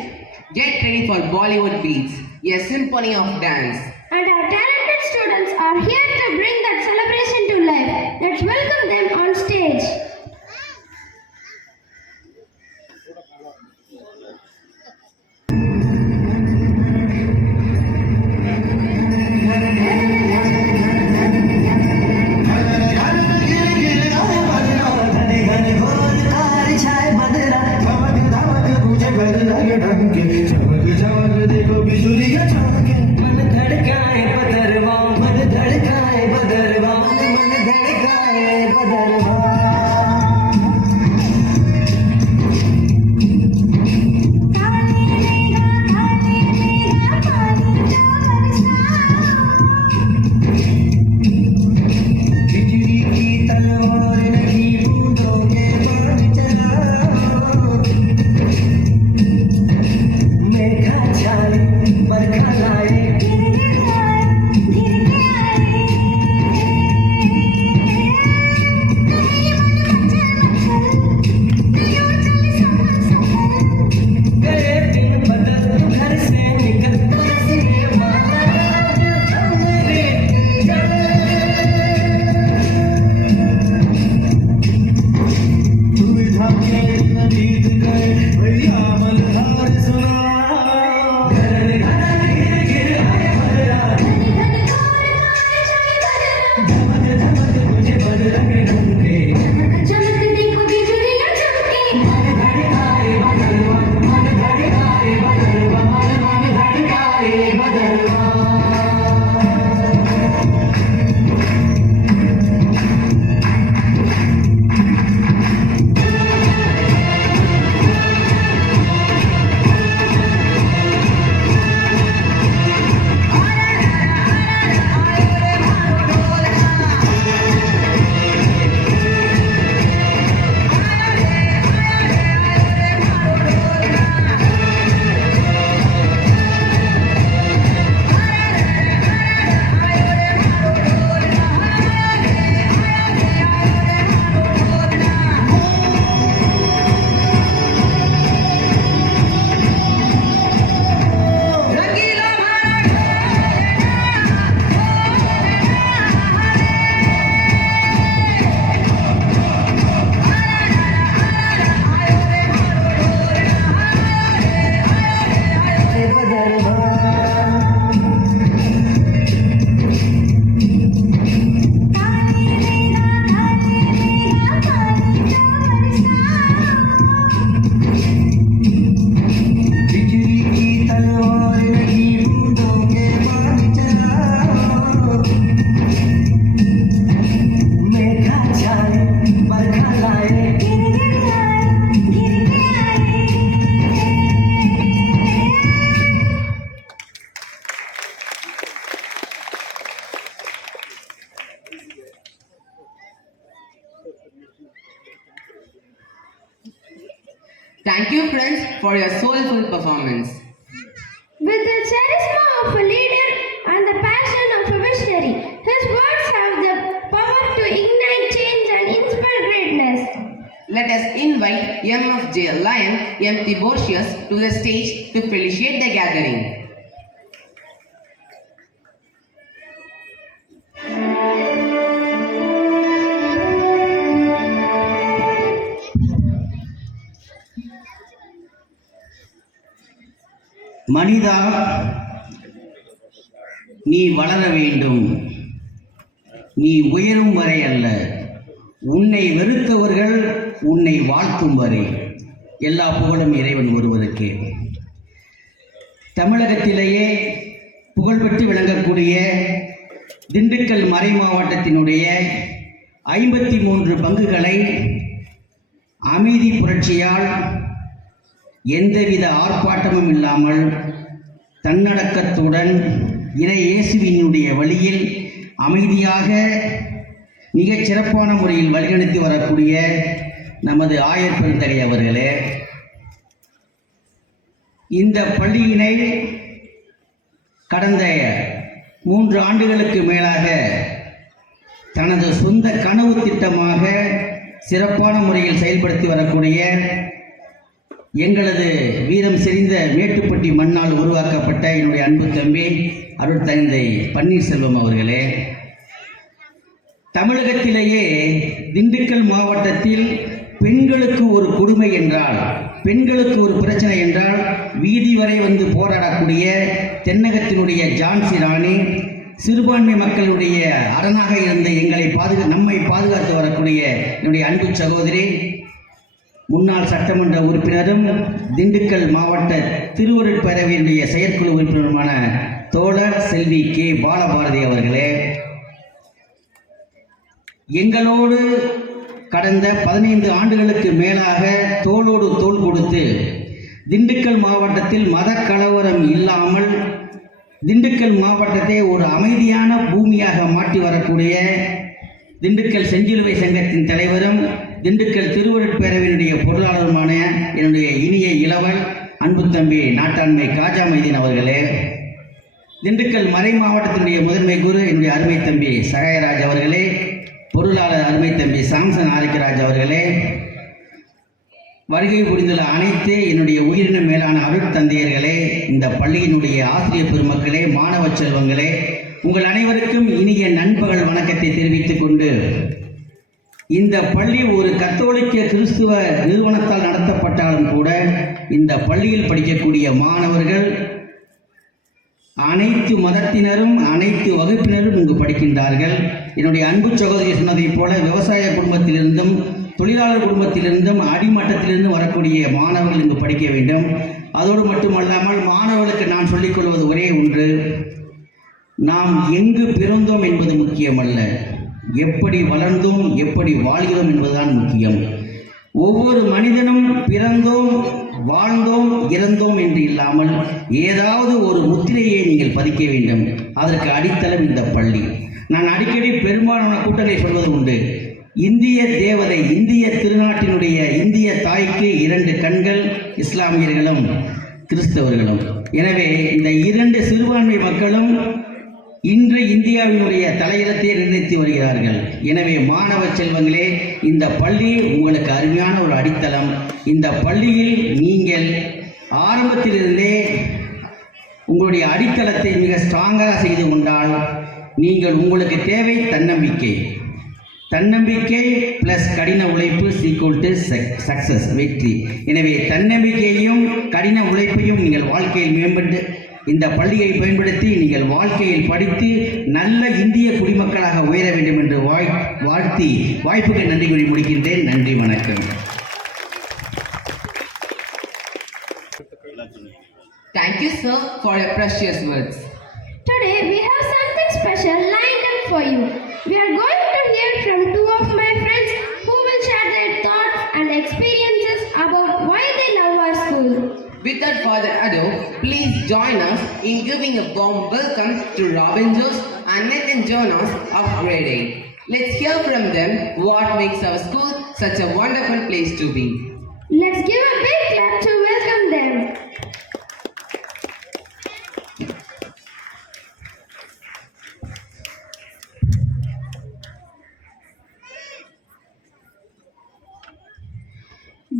Get ready for Bollywood beats, a symphony of dance. And our talented students are here to bring that celebration to life. Let's welcome them on stage. Thank you, friends, for your soulful performance. With the charisma of a leader and the passion of a visionary, his words have the power to ignite change and inspire greatness. Let us invite MFJ Lion M. Tibocius to the stage to felicitate the gathering. மனிதா, நீ வளர வேண்டும். நீ உயரும் வரை அல்ல, உன்னை வெறுத்தவர்கள் உன்னை வாழ்த்தும் வரை. எல்லா புகழும் இறைவன் ஒருவருக்கே. தமிழகத்திலேயே புகழ்பெற்று விளங்கக்கூடிய திண்டுக்கல் மறை மாவட்டத்தினுடைய 53 பங்குகளை அமைதி புரட்சியால் எந்தவித ஆர்ப்பாட்டமும் இல்லாமல் தன்னடக்கத்துடன் இறை இயேசுவினுடைய வழியில் அமைதியாக மிகச் சிறப்பான முறையில் வழிநடத்தி வரக்கூடிய நமது ஆயர் பெருந்தகை அவர்களே, இந்த பள்ளியினை கடந்த 3 ஆண்டுகளுக்கு மேலாக தனது சொந்த கனவு திட்டமாக சிறப்பான முறையில் செயல்படுத்தி வரக்கூடிய எங்களது வீரம் செறிந்த மேட்டுப்பட்டி மண்ணால் உருவாக்கப்பட்ட என்னுடைய அன்பு தம்பி அருட்தந்தை பன்னீர்செல்வம் அவர்களே, தமிழகத்திலேயே திண்டுக்கல் மாவட்டத்தில் பெண்களுக்கு ஒரு கொடுமை என்றால், பெண்களுக்கு ஒரு பிரச்சனை என்றால் வீதி வரை வந்து போராடக்கூடிய தென்னகத்தினுடைய ஜான்சி ராணி, சிறுபான்மை மக்களுடைய அரணாக இருந்த நம்மை பாதுகாத்து வரக்கூடிய என்னுடைய அன்பு சகோதரி, முன்னாள் சட்டமன்ற உறுப்பினரும் திண்டுக்கல் மாவட்ட திருவருட் பேரவையினுடைய செயற்குழு உறுப்பினருமான தோழர் செல்வி கே பாலபாரதி அவர்களே, எங்களோடு கடந்த 15 ஆண்டுகளுக்கு மேலாக தோளோடு தோள் கொடுத்து திண்டுக்கல் மாவட்டத்தில் மத கலவரம் இல்லாமல் திண்டுக்கல் மாவட்டத்தை ஒரு அமைதியான பூமியாக மாற்றி வரக்கூடிய திண்டுக்கல் செஞ்சிலுவை சங்கத்தின் தலைவரும் திண்டுக்கல் திருவருட் பேரவையினுடைய பொருளாளருமான என்னுடைய இனிய இளவல் அன்பு தம்பி நாட்டாண்மை காஜா மைதீன் அவர்களே, திண்டுக்கல் மறை மாவட்டத்தினுடைய முதன்மை குரு என்னுடைய அருமை தம்பி சகாயராஜ் அவர்களே, பொருளாளர் அருமை தம்பி சாம்சன் ஆரிக்கராஜ் அவர்களே, வருகை புரிந்துள்ள அனைத்து என்னுடைய உயிரின மேலான அருட்தந்தையர்களே, இந்த பள்ளியினுடைய ஆசிரியர் பெருமக்களே, மாணவ செல்வங்களே, உங்கள் அனைவருக்கும் இனிய நண்பகல் வணக்கத்தை தெரிவித்துக் கொண்டு, இந்த பள்ளி ஒரு கத்தோலிக்க கிறிஸ்துவ நிறுவனத்தால் நடத்தப்பட்டாலும் கூட இந்த பள்ளியில் படிக்கக்கூடிய மாணவர்கள் அனைத்து மதத்தினரும் அனைத்து வகுப்பினரும் இங்கு படிக்கின்றார்கள். என்னுடைய அன்பு சகோதரி சொன்னதைப் போல விவசாய குடும்பத்திலிருந்தும் தொழிலாளர் குடும்பத்திலிருந்தும் அடிமட்டத்திலிருந்தும் வரக்கூடிய மாணவர்கள் இங்கு படிக்க வேண்டும். அதோடு மட்டுமல்லாமல் மாணவர்களுக்கு நான் சொல்லிக்கொள்வது ஒரே ஒன்று, நாம் எங்கு பிறந்தோம் என்பது முக்கியமல்ல, எப்படி வளர்ந்தோம் எப்படி வாழ்கிறோம் என்பதுதான் முக்கியம். ஒவ்வொரு மனிதனும் பிறந்தோம் வாழ்ந்தோம் இறந்தோம் என்று இல்லாமல் ஏதாவது ஒரு முத்திரையை நீங்கள் பதிக்க வேண்டும். அதற்கு அடித்தளம் இந்த பள்ளி. நான் அடிக்கடி பெரும்பாலான கூட்டங்களை சொல்வது உண்டு, இந்திய தேவதை இந்திய திருநாட்டினுடைய இந்திய தாய்க்கு 2 கண்கள், இஸ்லாமியர்களும் கிறிஸ்தவர்களும். எனவே இந்த 2 சிறுபான்மை மக்களும் இன்று இந்தியாவினுடைய தலையிடத்தை நிர்ணயித்து வருகிறார்கள். எனவே மாணவ செல்வங்களே, இந்த பள்ளி உங்களுக்கு அருமையான ஒரு அடித்தளம். இந்த பள்ளியில் நீங்கள் ஆரம்பத்திலிருந்தே உங்களுடைய அடித்தளத்தை மிக ஸ்ட்ராங்காக செய்து கொண்டால் உங்களுக்கு தேவை தன்னம்பிக்கை. தன்னம்பிக்கை பிளஸ் கடின உழைப்பு ஈக்குவல் டு சக்சஸ், வெற்றி. எனவே தன்னம்பிக்கையையும் கடின உழைப்பையும் நீங்கள் வாழ்க்கையில் மேம்பட்டு இந்த பள்ளியை பயன்படுத்தி நீங்கள் வாழ்க்கையில் படித்து நல்ல இந்திய குடிமக்களாக உயர வேண்டும் என்று வாழ்த்தி வாய்ப்புக்கு நன்றி கூறி முடிக்கின்றேன். நன்றி, வணக்கம். Thank you, sir, for your precious words. Today we have something special lined up for you. We are going to hear from 2 of my friends who will share their thoughts and experiences about why they love our school. Without further ado, please join us in giving a warm welcome to Robin Jose and Nathan Jonas of Grade 8. Let's hear from them what makes our school such a wonderful place to be. Let's give a big clap to welcome them.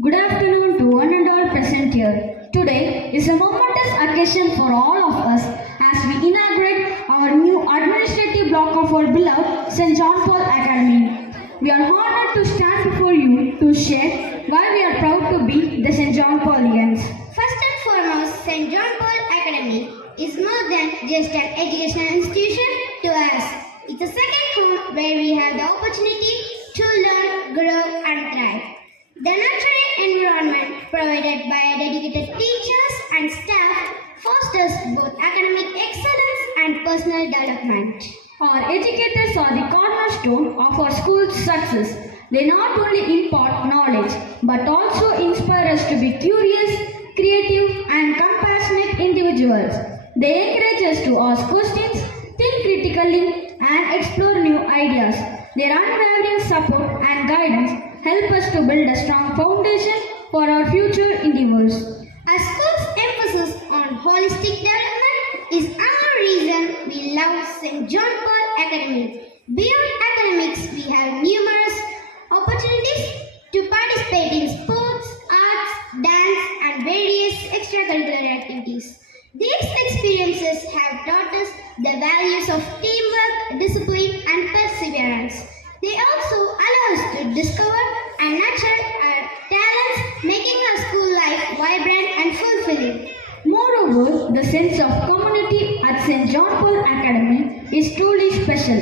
Good afternoon to one and all present here. Today is a momentous occasion for all of us as we inaugurate our new administrative block of our beloved St. John Paul Academy. We are honored to stand before you to share why we are proud to be the St. John Paulians. First and foremost, St. John Paul Academy is more than just an educational institution to us. It's a second home where we have the opportunity to learn, grow and thrive. The nurturing environment provided by dedicated teachers and staff fosters both academic excellence personal development. Our educators are the cornerstone of our school's success. They not only impart knowledge but also inspire us to be curious, creative, and compassionate individuals. They encourage us to ask questions, think critically, and explore new ideas. Their unwavering support and guidance help us to build a strong foundation for our future endeavors. Our school's emphasis on holistic development is another reason we love St. John Paul Academy. Beyond academics, we have numerous opportunities to participate in sports, arts, dance, and various extracurricular activities. These experiences have taught us the values of teamwork, discipline, and perseverance. They also allow us to discover and nurture our talents, making our school life vibrant and fulfilling. Moreover, the sense of community at St. John Paul Academy is truly special.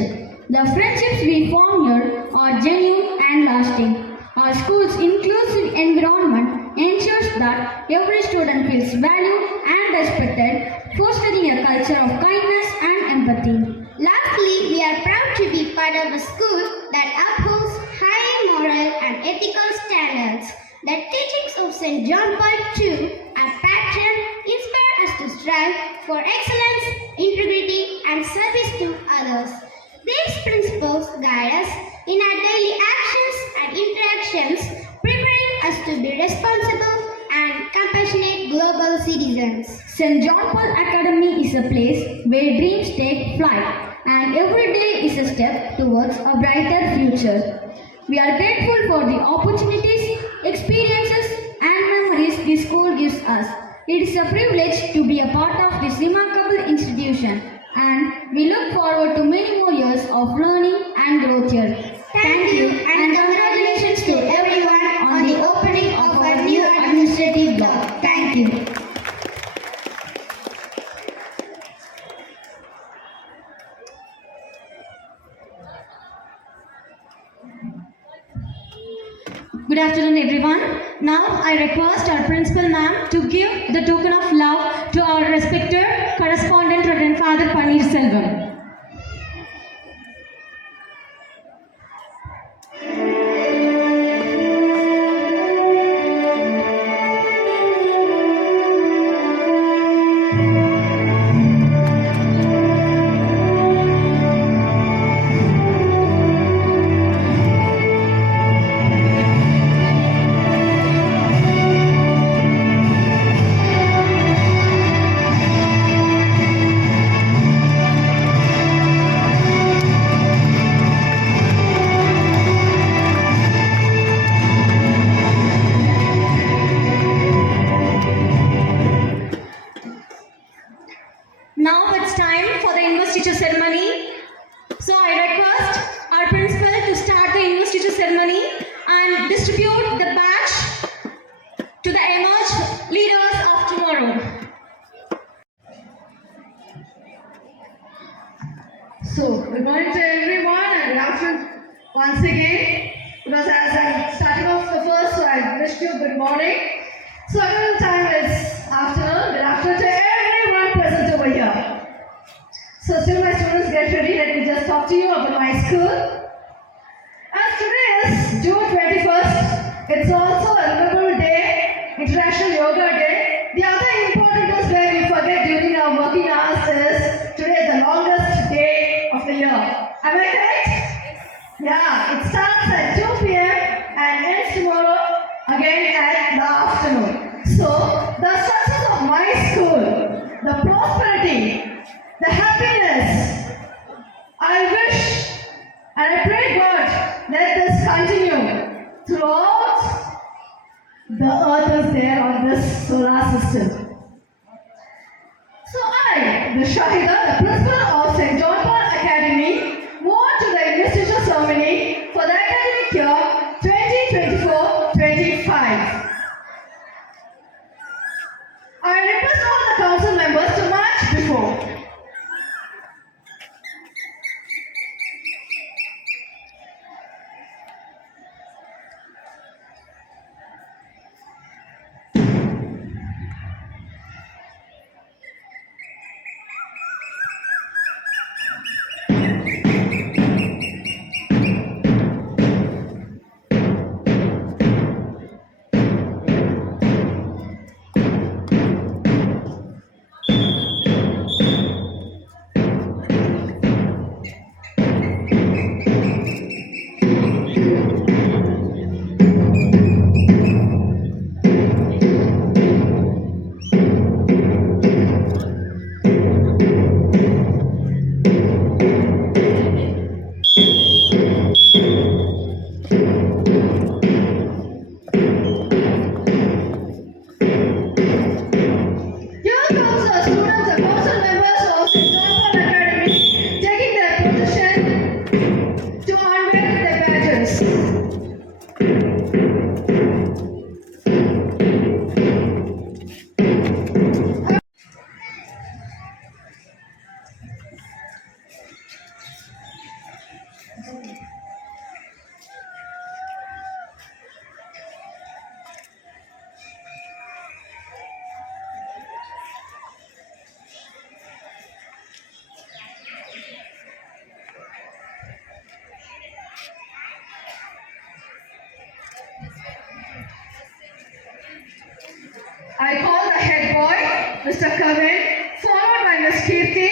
The friendships we form here are genuine and lasting. Our school's inclusive environment ensures that every student feels valued and respected, fostering a culture of kindness and empathy. Lastly, we are proud to be part of a school that upholds high moral and ethical standards. The teachings of St. John Paul II, our patron, inspire us to strive for excellence, integrity, and service to others. These principles guide us in our daily actions and interactions, preparing us to be responsible and compassionate global citizens. St. John Paul Academy is a place where dreams take flight and every day is a step towards a brighter future. We are grateful for the opportunities, experiences, and memories this school gives us. It is a privilege to be a part of this remarkable institution, and we look forward to many more years of learning and growth here. Thank you and congratulations to everyone on the opening of our new administrative block. Thank you. Good afternoon, everyone. Now I request our principal ma'am to give the token of love to our respected correspondent Reverend Father Paneer Selvam. Now it's time for the investiture ceremony. So I request our principal to start the investiture ceremony and distribute the badge to the emerged leaders of tomorrow. So, good morning to everyone and good afternoon once again. Because as I'm starting off the first, so I wish you good morning. So, the time is afternoon. Good afternoon to everyone present over here. So, still my students get ready. Let me just talk to you about my school. As today is June 21st, it's also a memorable day, International Yoga Day. The other important is where we forget during our working hours is today is the longest day of the year. Am I correct? Yeah, it starts at 2 p.m. and ends tomorrow again at the afternoon. So, the success of my school, the prosperity, the happiness, I wish and I pray God let this continue throughout the earth is there on this solar system. So I, the Shahida, the principal of St. John Paul Academy, move on to the investiture ceremony for the academic year 2024-25. I request all the council members to march before. I call the head boy, Mr. Kevin, followed by Ms. Kirti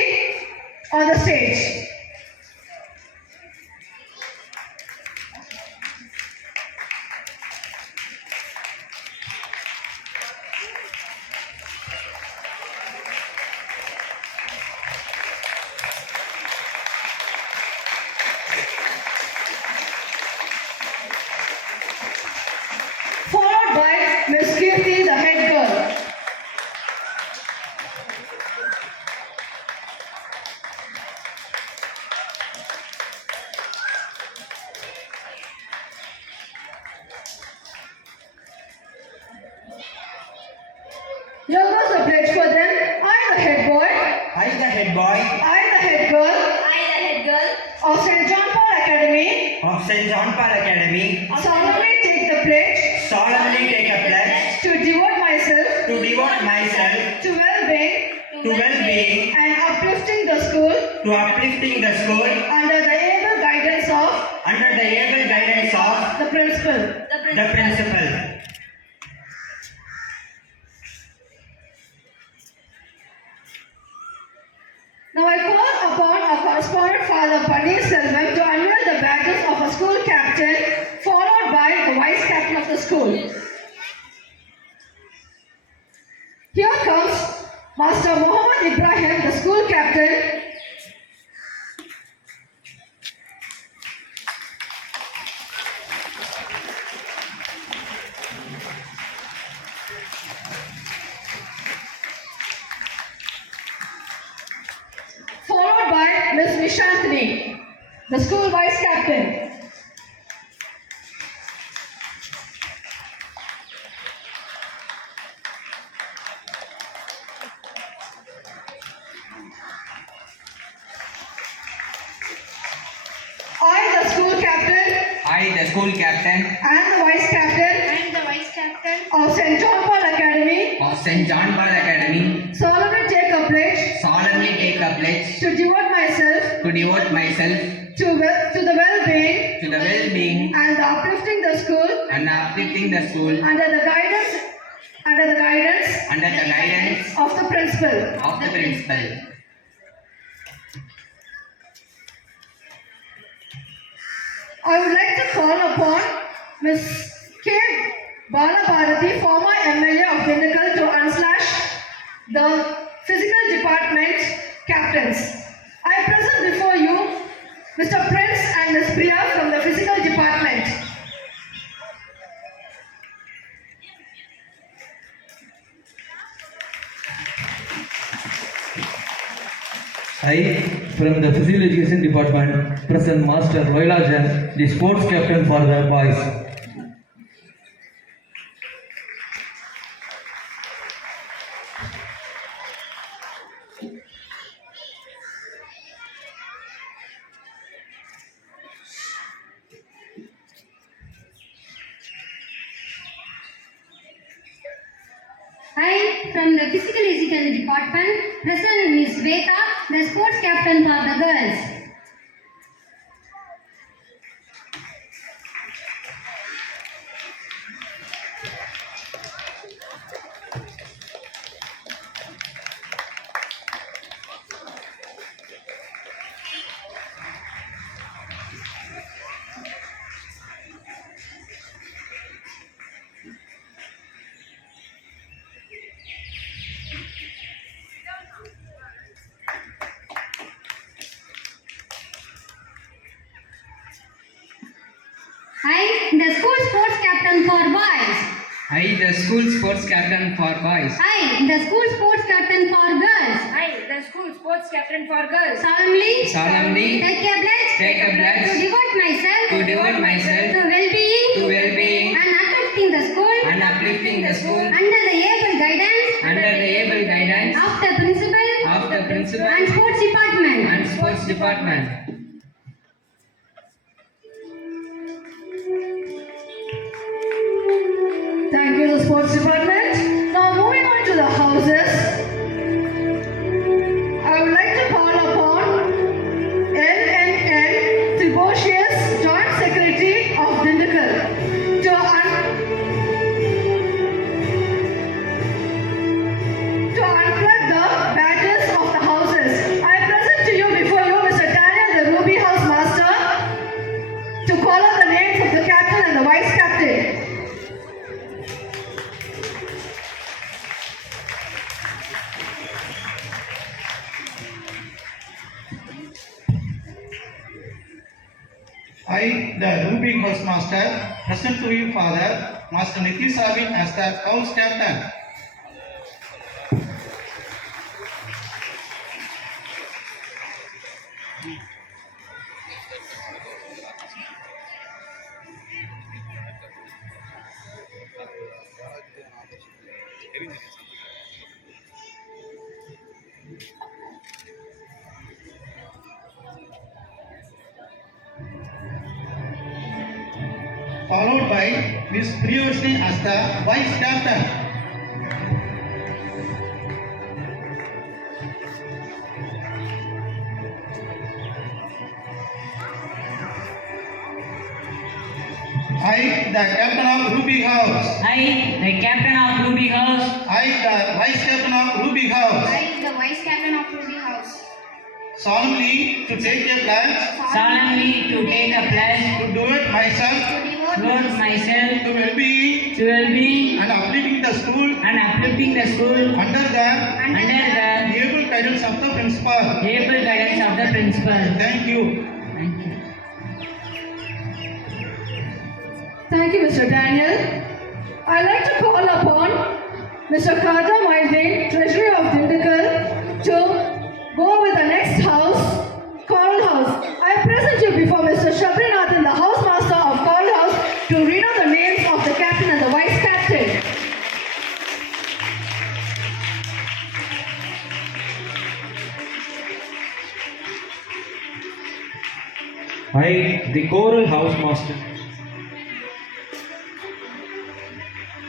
on the stage. Followed by Ms. Kirti, the head girl. Here goes the pledge for them. I, the head boy. I, the head boy I, the head girl. I, the head girl Of St. John Paul Academy. of St. John Paul Academy, Solemnly take the pledge. solemnly take a pledge To devote myself. to devote myself To well-being. to well-being, And uplifting the school. to uplifting the school Under the able guidance of. under the able guidance of The principal. the principal. Now I call upon our correspondent Father Paneer Selvam to unveil the badges of a school captain, followed by the vice captain of the school. Here comes Master Muhammad Ibrahim, the school captain. Followed by Ms. Nishantini, the school vice captain. I, the school captain I, the school captain and the vice captain of St. John Paul Academy, of St. John Paul Academy, solemnly take a pledge solemnly take a pledge to devote myself to devote myself to the well-being to the well-being and the uplifting the school and uplifting the school under the guidance of the principal. of the principal. I would like to call upon Ms. K. Balabharati, former MLA of Dindigul, to unslash the physical department captains. I present before you Mr. Prince and Ms. Priya from the physical department. I, from the Physical Education Department, present Master Royalajan, the sports captain for the boys. I, from the Physical Education Department, present Ms. Veta, the sports captain for the girls. I, the school sports captain for boys. I, the school sports captain for boys. I, the school sports captain for girls. I, the school sports captain for girls. Solemnly Solemnly take a pledge to devote myself to well-being and uplifting the school under the able guidance of the principal and sports department. Thank you, the sports department. Now moving on to the houses. I would like to call upon LNN Tribosius, Joint Secretary of Dindigul, to I, the Rubik House Master, present to you, Father, Master Nitish Arvind as the House Captain. Followed by Miss Priyosini as the Vice Captain. I, the Captain of Rubik House. I, the Captain of Rubik House. I, the Vice Captain of Rubik House. I, the Vice Captain of Ruby House. Solemnly to take a pledge. Solemnly to take a pledge. To devote myself. Devote myself. To well-being. To well-being. And uplifting the school. And uplifting the school. Under the able guidance of the principal. Able guidance of the principal. Thank you. Thank you. Thank you, Mr. Daniel. I'd like to call upon Mr. Khadra Maidin, Treasurer of Dindakal, to go with the next house, Coral House. I present you before Mr. Shabrinathan, the Housemaster of Coral House, to read out the names of the Captain and the Vice Captain. I, the Choral House Master.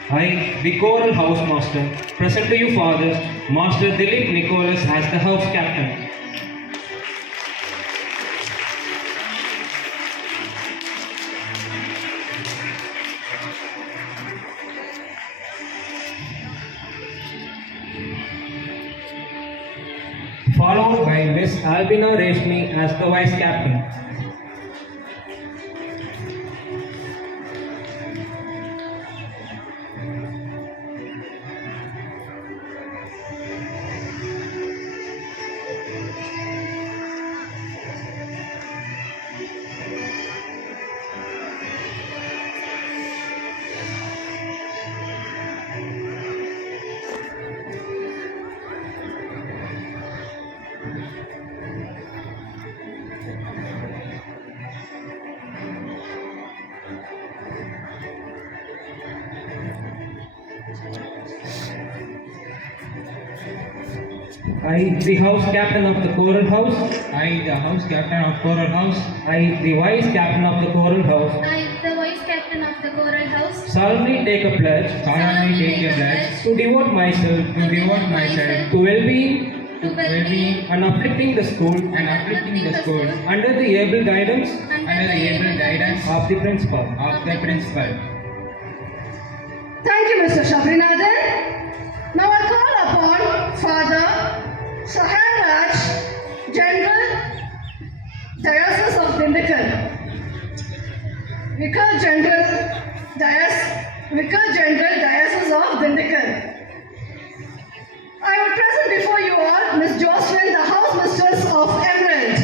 I, the Choral House Master, present to you, fathers, Master Dilip Nicholas as the House Captain. Followed by Miss Albina Reshmi as the Vice Captain. I, the House Captain of the Choral House. I, the House Captain of Choral House. I, the Vice Captain of the Choral House. I, the Vice Captain of the Coral House. Solemnly take a pledge. Solemnly take a pledge. To devote myself. To well-being. And uplifting the school. Under the able guidance. Of the principal. Thank you, Mr. Shabrinathan. Now I call upon Father Sahan Raj, General Diocese of Dindakal. Vicar General Diocese of Dindakal. I would present before you all Miss Jocelyn, the House Mistress of Emerald.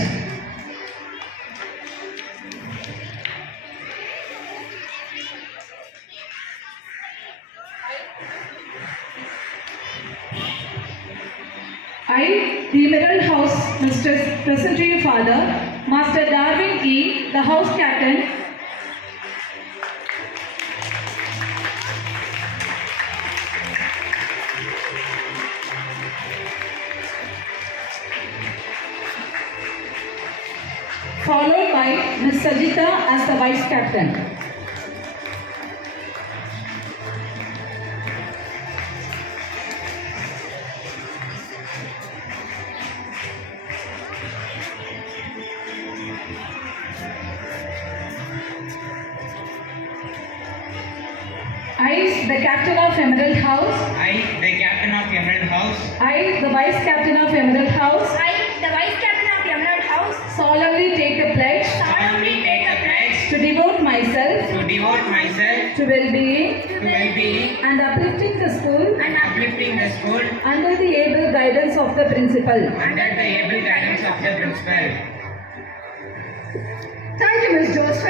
I, the Emerald House Mistress, present to you, Father, Master Darwin E., the House Captain. Followed by Ms. Sajita as the Vice Captain. I, the Captain of Emerald House. I, the Captain of Emerald House. I, the Vice Captain of Emerald House. I, the Vice Captain of the Emerald House. Solemnly take a pledge. Solemnly take a pledge. To devote myself. To well-being. And uplifting the school. Under the able guidance of the principal. Thank you, Ms. Joseph.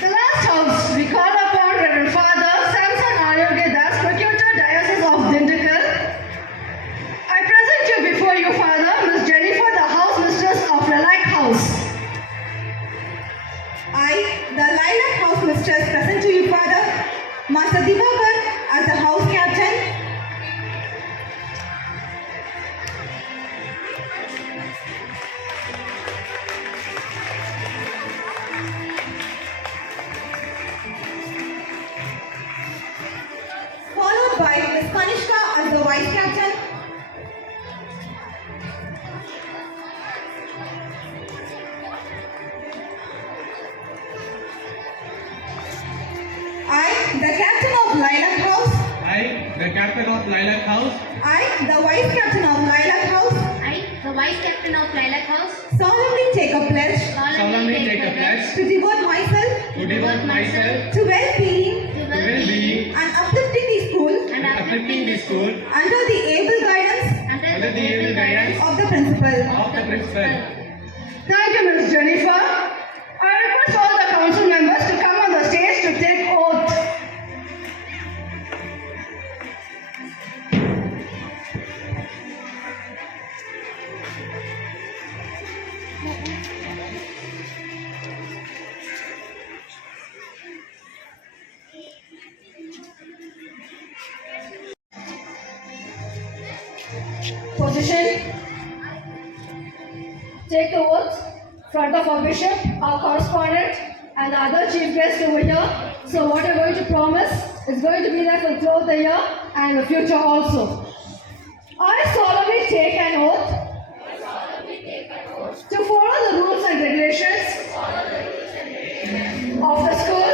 The last house we call upon Reverend Father Samson Aryoge Das, Procurator Diocese of Dindigul. I present you before you, Father, Ms. Jennifer, the house mistress of Lilac House. I, the Lilac House mistress, present to you, Father, Master Divakar as the house captain. Followed by Ms. Kanishka as the vice captain. I, the captain of Lilac House. I, the captain of Lilac House. I, the vice captain of Lilac House. I, the vice captain of Lilac House, Solemnly take a pledge Solemnly take a pledge to devote myself to devote myself to well-being to well-being and uplifting the school and uplifting the school under the able guidance under the able guidance of the principal. of the principal. Thank you, Ms. Jennifer. I request all the council members to come on the stage to take oath. Position. Take the oath in front of our bishop, our correspondent, and the other chief guests over here. So what you're going to promise is going to be there for throughout the year and the future also. I solemnly take an oath to follow the rules and regulations of the school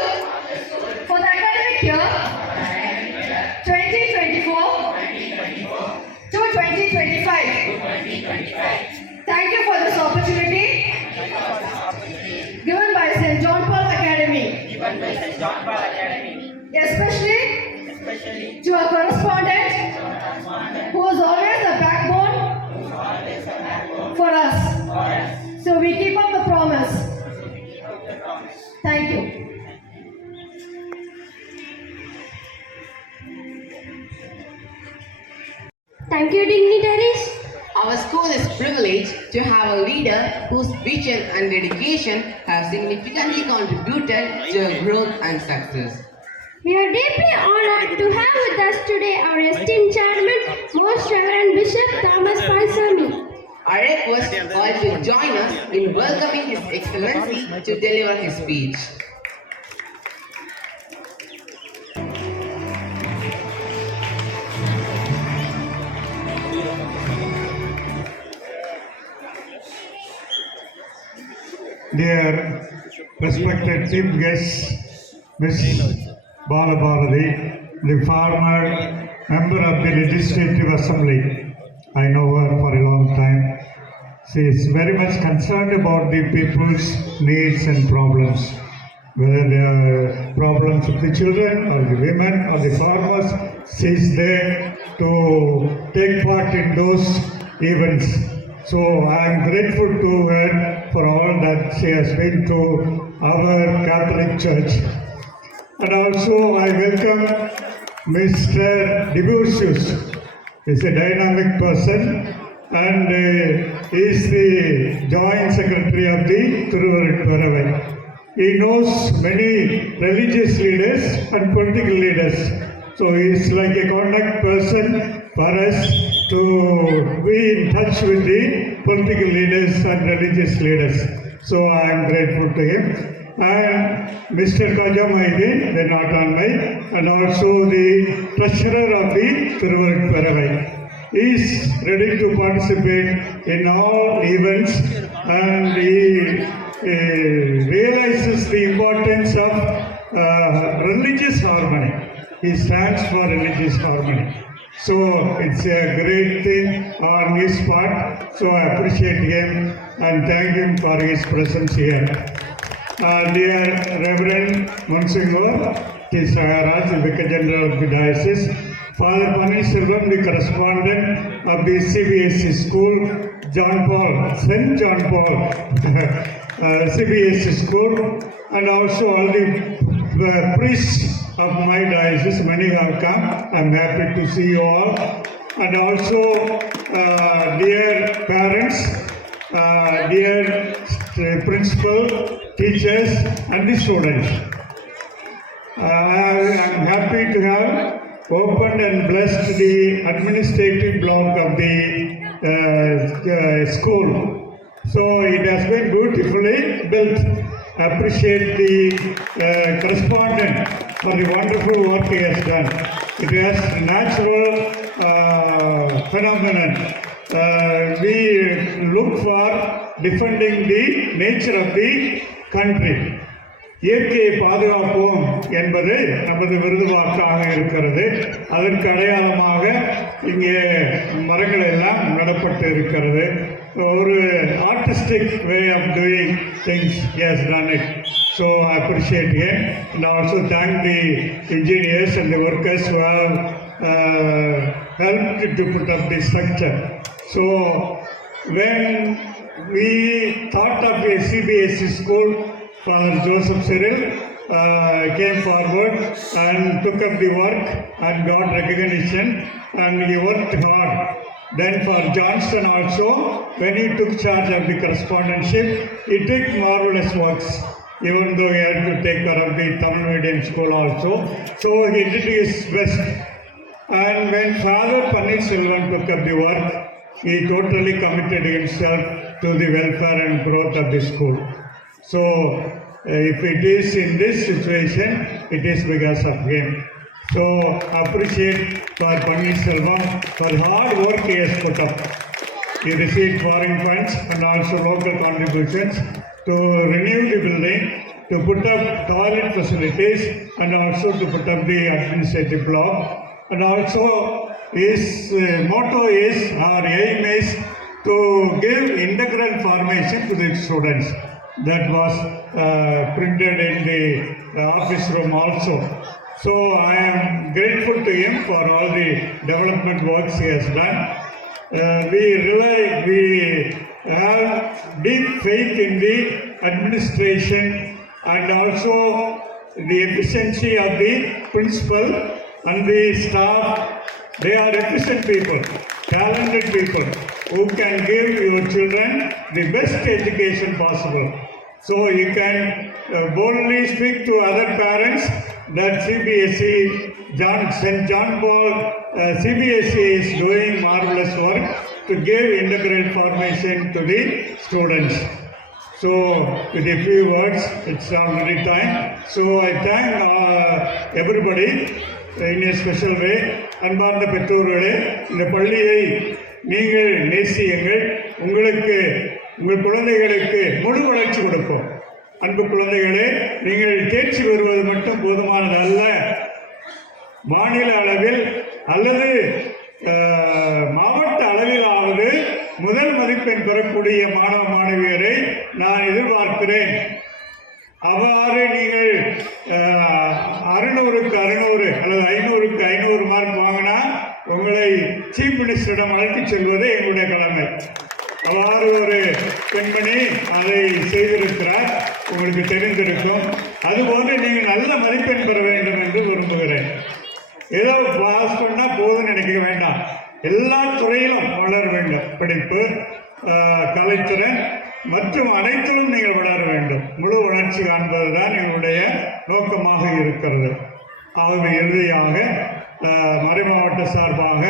for the academic year 2024 to 2025. Thank you for this opportunity given by St. John Paul Academy. Especially to our correspondent who is always a backbone for us. So we keep up the promise. Thank you. Thank you, dignitaries. Our school is privileged to have a leader whose vision and dedication have significantly contributed to our growth and success. We are deeply honored to have with us today our esteemed chairman, Most Reverend Bishop Thomas Paisami. I request all to join us in welcoming His Excellency to deliver his speech. Dear respected chief guests, Ms. Bala Bharati, the former member of the Legislative Assembly. I know her for a long time. She is very much concerned about the people's needs and problems, whether they are problems of the children or the women or the farmers. She is there to take part in those events. So I am grateful to her for all that she has been to our Catholic Church. And also I welcome Mr. Debussius. He is a dynamic person and he is the Joint Secretary of the Thiruvaruttuvaravai. He knows many religious leaders and political leaders. So he is like a contact person for us to be in touch with the political leaders and religious leaders. So I am grateful to him. And Mr. Kaja Maide, the Not On Mai, and also the treasurer of the Thiruvaruttuvaravai. He is ready to participate in all events and he realizes the importance of religious harmony. He stands for religious harmony. So it's a great thing on his part. So I appreciate him and thank him for his presence here. Dear Reverend Monsignor T. Sagaraj, the Vicar General of the Diocese, Father Paneerselvam, the correspondent of the CBSE school, St. John Paul CBSE school, and also all the priests of my diocese. Many have come. I'm happy to see you all. And also dear parents, dear principal, teachers, and the students. I'm happy to have opened and blessed the administrative block of the school. So it has been beautifully built. I appreciate the correspondent for the wonderful work he has done. It has natural phenomenon. We look for defending the nature of the country. இயற்கையை பாதுகாப்போம் என்பது நமது விருதுவாக்காக இருக்கிறது. அதற்கு அடையாளமாக இங்கே மரங்கள் எல்லாம் நடப்பட்டு இருக்கிறது. ஒரு artistic way of doing things he has done it. So I appreciate him, and also thank the engineers and the workers who have helped to put up the structure. So when we thought of a CBSE school, Father Joseph Cyril came forward and took up the work and got recognition, and he worked hard. Then for Johnston also, when he took charge of the correspondentship, he did marvelous works, even though he had to take care of the Tamil medium school also. So he did his best. And when Father Pannirselvam took up the work, he totally committed himself to the welfare and growth of the school. So, if it is in this situation, it is because of him. So, appreciate for Pannirselvam for hard work he has put up. He received foreign funds and also local contributions to renew the building, to put up toilet facilities, and also to put up the administrative block. And also, his motto is, our aim is to give integral formation to the students. That was printed in the office room also. So I am grateful to him for all the development works he has done. We have deep faith in the administration and also the efficiency of the principal and the staff. They are efficient people, talented people who can give your children the best education possible. So you can boldly speak to other parents that CBSE, St. John Paul CBSE is doing marvelous work to give integral formation to the students. So with a few words, it's already time. So I thank everybody in a special way. அன்பார்ந்த பெற்றோர்களே, இந்த பள்ளியை நீங்கள் நேசியுங்கள். உங்கள் குழந்தைகளுக்கு முழு வளர்ச்சி கொடுப்போம். அன்பு குழந்தைகளே, நீங்கள் தேர்ச்சி பெறுவது மட்டும் போதுமானது அல்ல. மாநில அளவில் அல்லது மாவட்ட அளவிலாவது முதல் மதிப்பெண் பெறக்கூடிய மாணவ மாணவியரை நான் எதிர்பார்க்கிறேன். அவ்வாறு நீங்கள் 600க்கு 600 அல்லது 500க்கு 500 மார்க் வாங்கினா உங்களை சீஃப் மினிஸ்டரிடம் அழைத்துச் செல்வதே எங்களுடைய கடமை. அவ்வாறு ஒரு பெண்மணி அதை செய்திருக்கிறார், உங்களுக்கு தெரிந்திருக்கும். அதுபோன்று நீங்கள் நல்ல மதிப்பெண் பெற வேண்டும் என்று விரும்புகிறேன். ஏதோ பாஸ் பண்ணால் போதும்னு நினைக்க வேண்டாம். எல்லா துறையிலும் வளர வேண்டும். படிப்பு, கலைத்திறன் மற்றும் அனைத்திலும் நீங்கள் வளர வேண்டும். முழு வளர்ச்சி காண்பதுதான் எங்களுடைய நோக்கமாக இருக்கிறது. ஆகவே இறுதியாக மறைமாவட்ட சார்பாக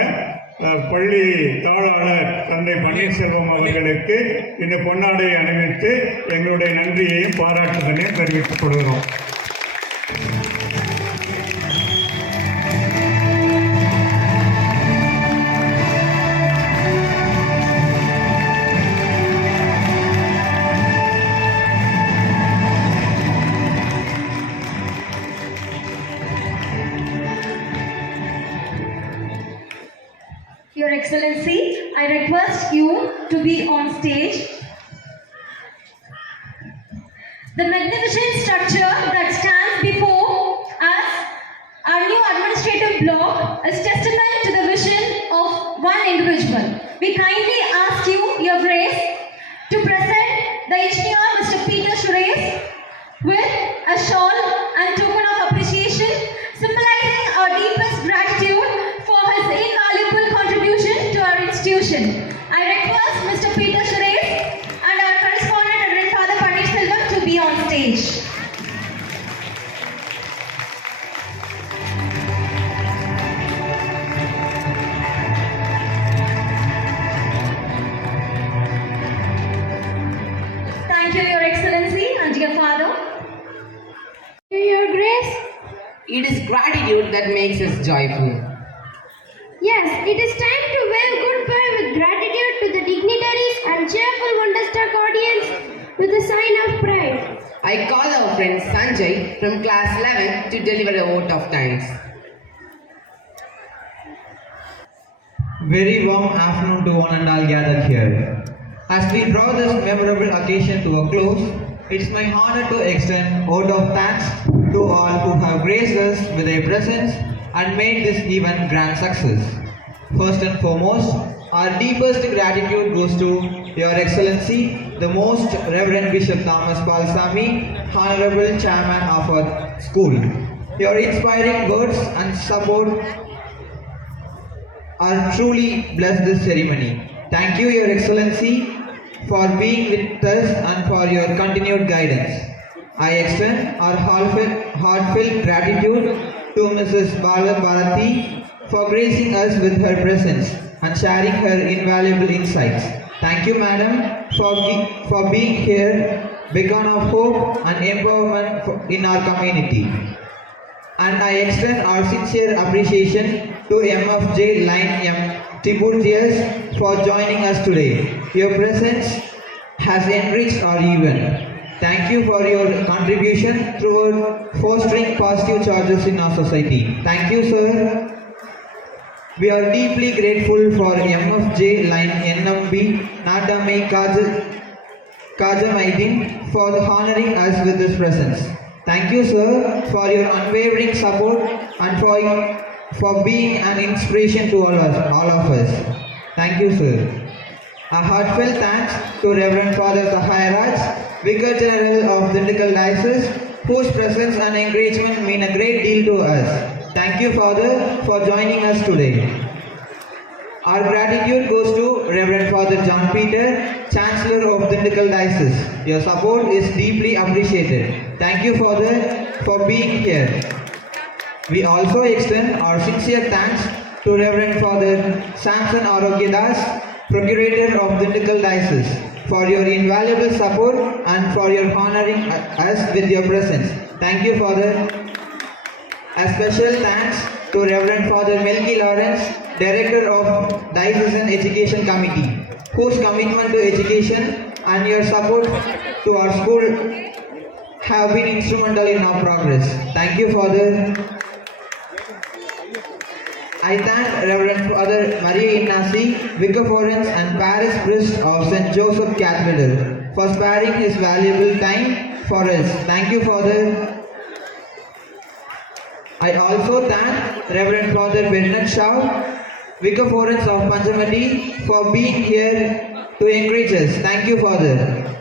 பள்ளி தாளாளர் தந்தை பன்னீர்செல்வம் அவர்களுக்கு இந்த பொன்னாடையை அணிவித்து எங்களுடைய நன்றியையும் பாராட்டுதலையும் தெரிவித்துக் கொள்கிறோம். Your Excellency, I request you to be on stage. The magnificent structure that stands before us, our new administrative block, is testament to the vision of one individual. We kindly ask you, Your Grace, It is gratitude that makes us joyful. Yes, it is time to wave goodbye with gratitude to the dignitaries and cheerful Wonderstruck audience with a sign of pride. I call our friend Sanjay from class 11 to deliver a vote of thanks. Very warm afternoon to one and all gathered here. As we draw this memorable occasion to a close, it's my honor to extend vote of thanks to all who have graced us with their presence and made this event grand success. First and foremost, our deepest gratitude goes to Your Excellency, the Most Reverend Bishop Thomas Paul Sami, Honorable Chairman of our school. Your inspiring words and support are truly blessed this ceremony. Thank you, Your Excellency, for being with us and for your continued guidance. I extend our heartfelt gratitude to Mrs. Bala Bharati for gracing us with her presence and sharing her invaluable insights. Thank you, Madam, for being here, beacon of hope and empowerment in our community. And I extend our sincere appreciation to MFJ Line M. Tiburius for joining us today. Your presence has enriched our event. Thank you for your contribution toward fostering positive charges in our society. Thank you, sir. We are deeply grateful for MFJ Line NMB Nadame Kajamaidin for honoring us with this presence. Thank you, sir, for your unwavering support and for being an inspiration to all of us. Thank you, sir. A heartfelt thanks to Reverend Father Sahairaj, Vicar General of Dindigul Diocese, whose presence and encouragement mean a great deal to us. Thank you, Father, for joining us today. Our gratitude goes to Reverend Father John Peter, Chancellor of Dindigul Diocese. Your support is deeply appreciated. Thank you, Father, for being here. We also extend our sincere thanks to Reverend Father Samson Arogyadas, Procurator of Dindigul Diocese, for your invaluable support and for your honoring us with your presence. Thank you, Father. A special thanks to Reverend Father Melky Lawrence, Director of Diocesan Education Committee, whose commitment to education and your support to our school have been instrumental in our progress. Thank you, Father. I thank Reverend Father Maria Ignasi, Vicar Forens and Parish Priest of St. Joseph Cathedral for sparing his valuable time for us. Thank you, Father. I also thank Reverend Father Bernard Shaw, Vicar Forens of Panchamati, for being here to encourage us. Thank you, Father.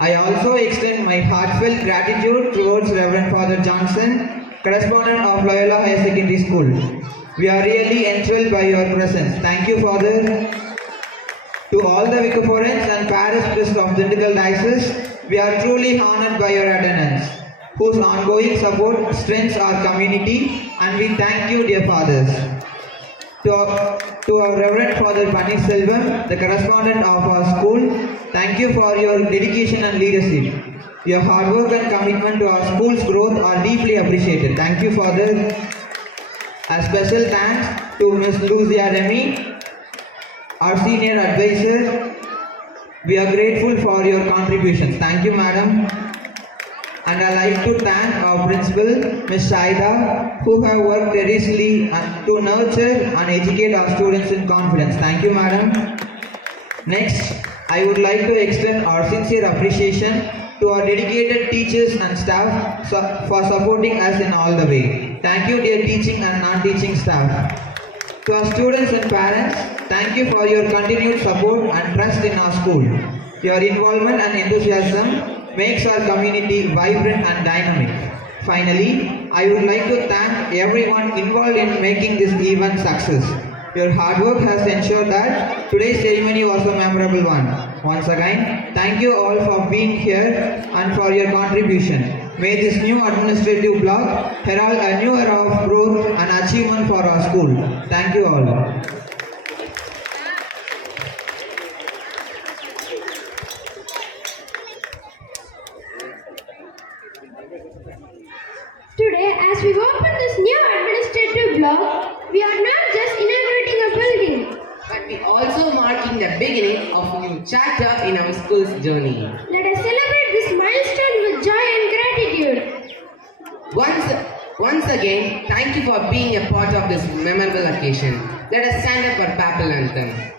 I also extend my heartfelt gratitude towards Reverend Father Johnson, correspondent of Loyola Higher Secondary School. We are really enthralled by your presence. Thank you, Father. To all the Vicar Forens and Parish Priest of Dindigul Diocese, we are truly honored by your attendance, whose ongoing support strengthens our community, and we thank you, dear fathers. To our Reverend Father Paneerselvam, the correspondent of our school, thank you for your dedication and leadership. Your hard work and commitment to our school's growth are deeply appreciated. Thank you, Father. A special thanks to Ms. Lucia Remy, our senior advisor. We are grateful for your contributions. Thank you, Madam. And I like to thank our principal, Ms. Saida, who have worked tirelessly to nurture and educate our students in confidence. Thank you, Madam. Next, I would like to extend our sincere appreciation to our dedicated teachers and staff for supporting us in all the way. Thank you, dear teaching and non-teaching staff. To our students and parents, thank you for your continued support and trust in our school. Your involvement and enthusiasm makes our community vibrant and dynamic. Finally, I would like to thank everyone involved in making this event success. Your hard work has ensured that today's ceremony was a memorable one. Once again, thank you all for being here and for your contribution. May this new administrative block herald a new era of growth and achievement for our school. Thank you all. Today, as As we open this new administrative block, we are not just inaugurating a building, but we also marking the beginning of a new chapter in our school's journey. Let us celebrate this milestone with joy and gratitude. Once again, thank you for being a part of this memorable occasion. Let us stand up for Papal Anthem.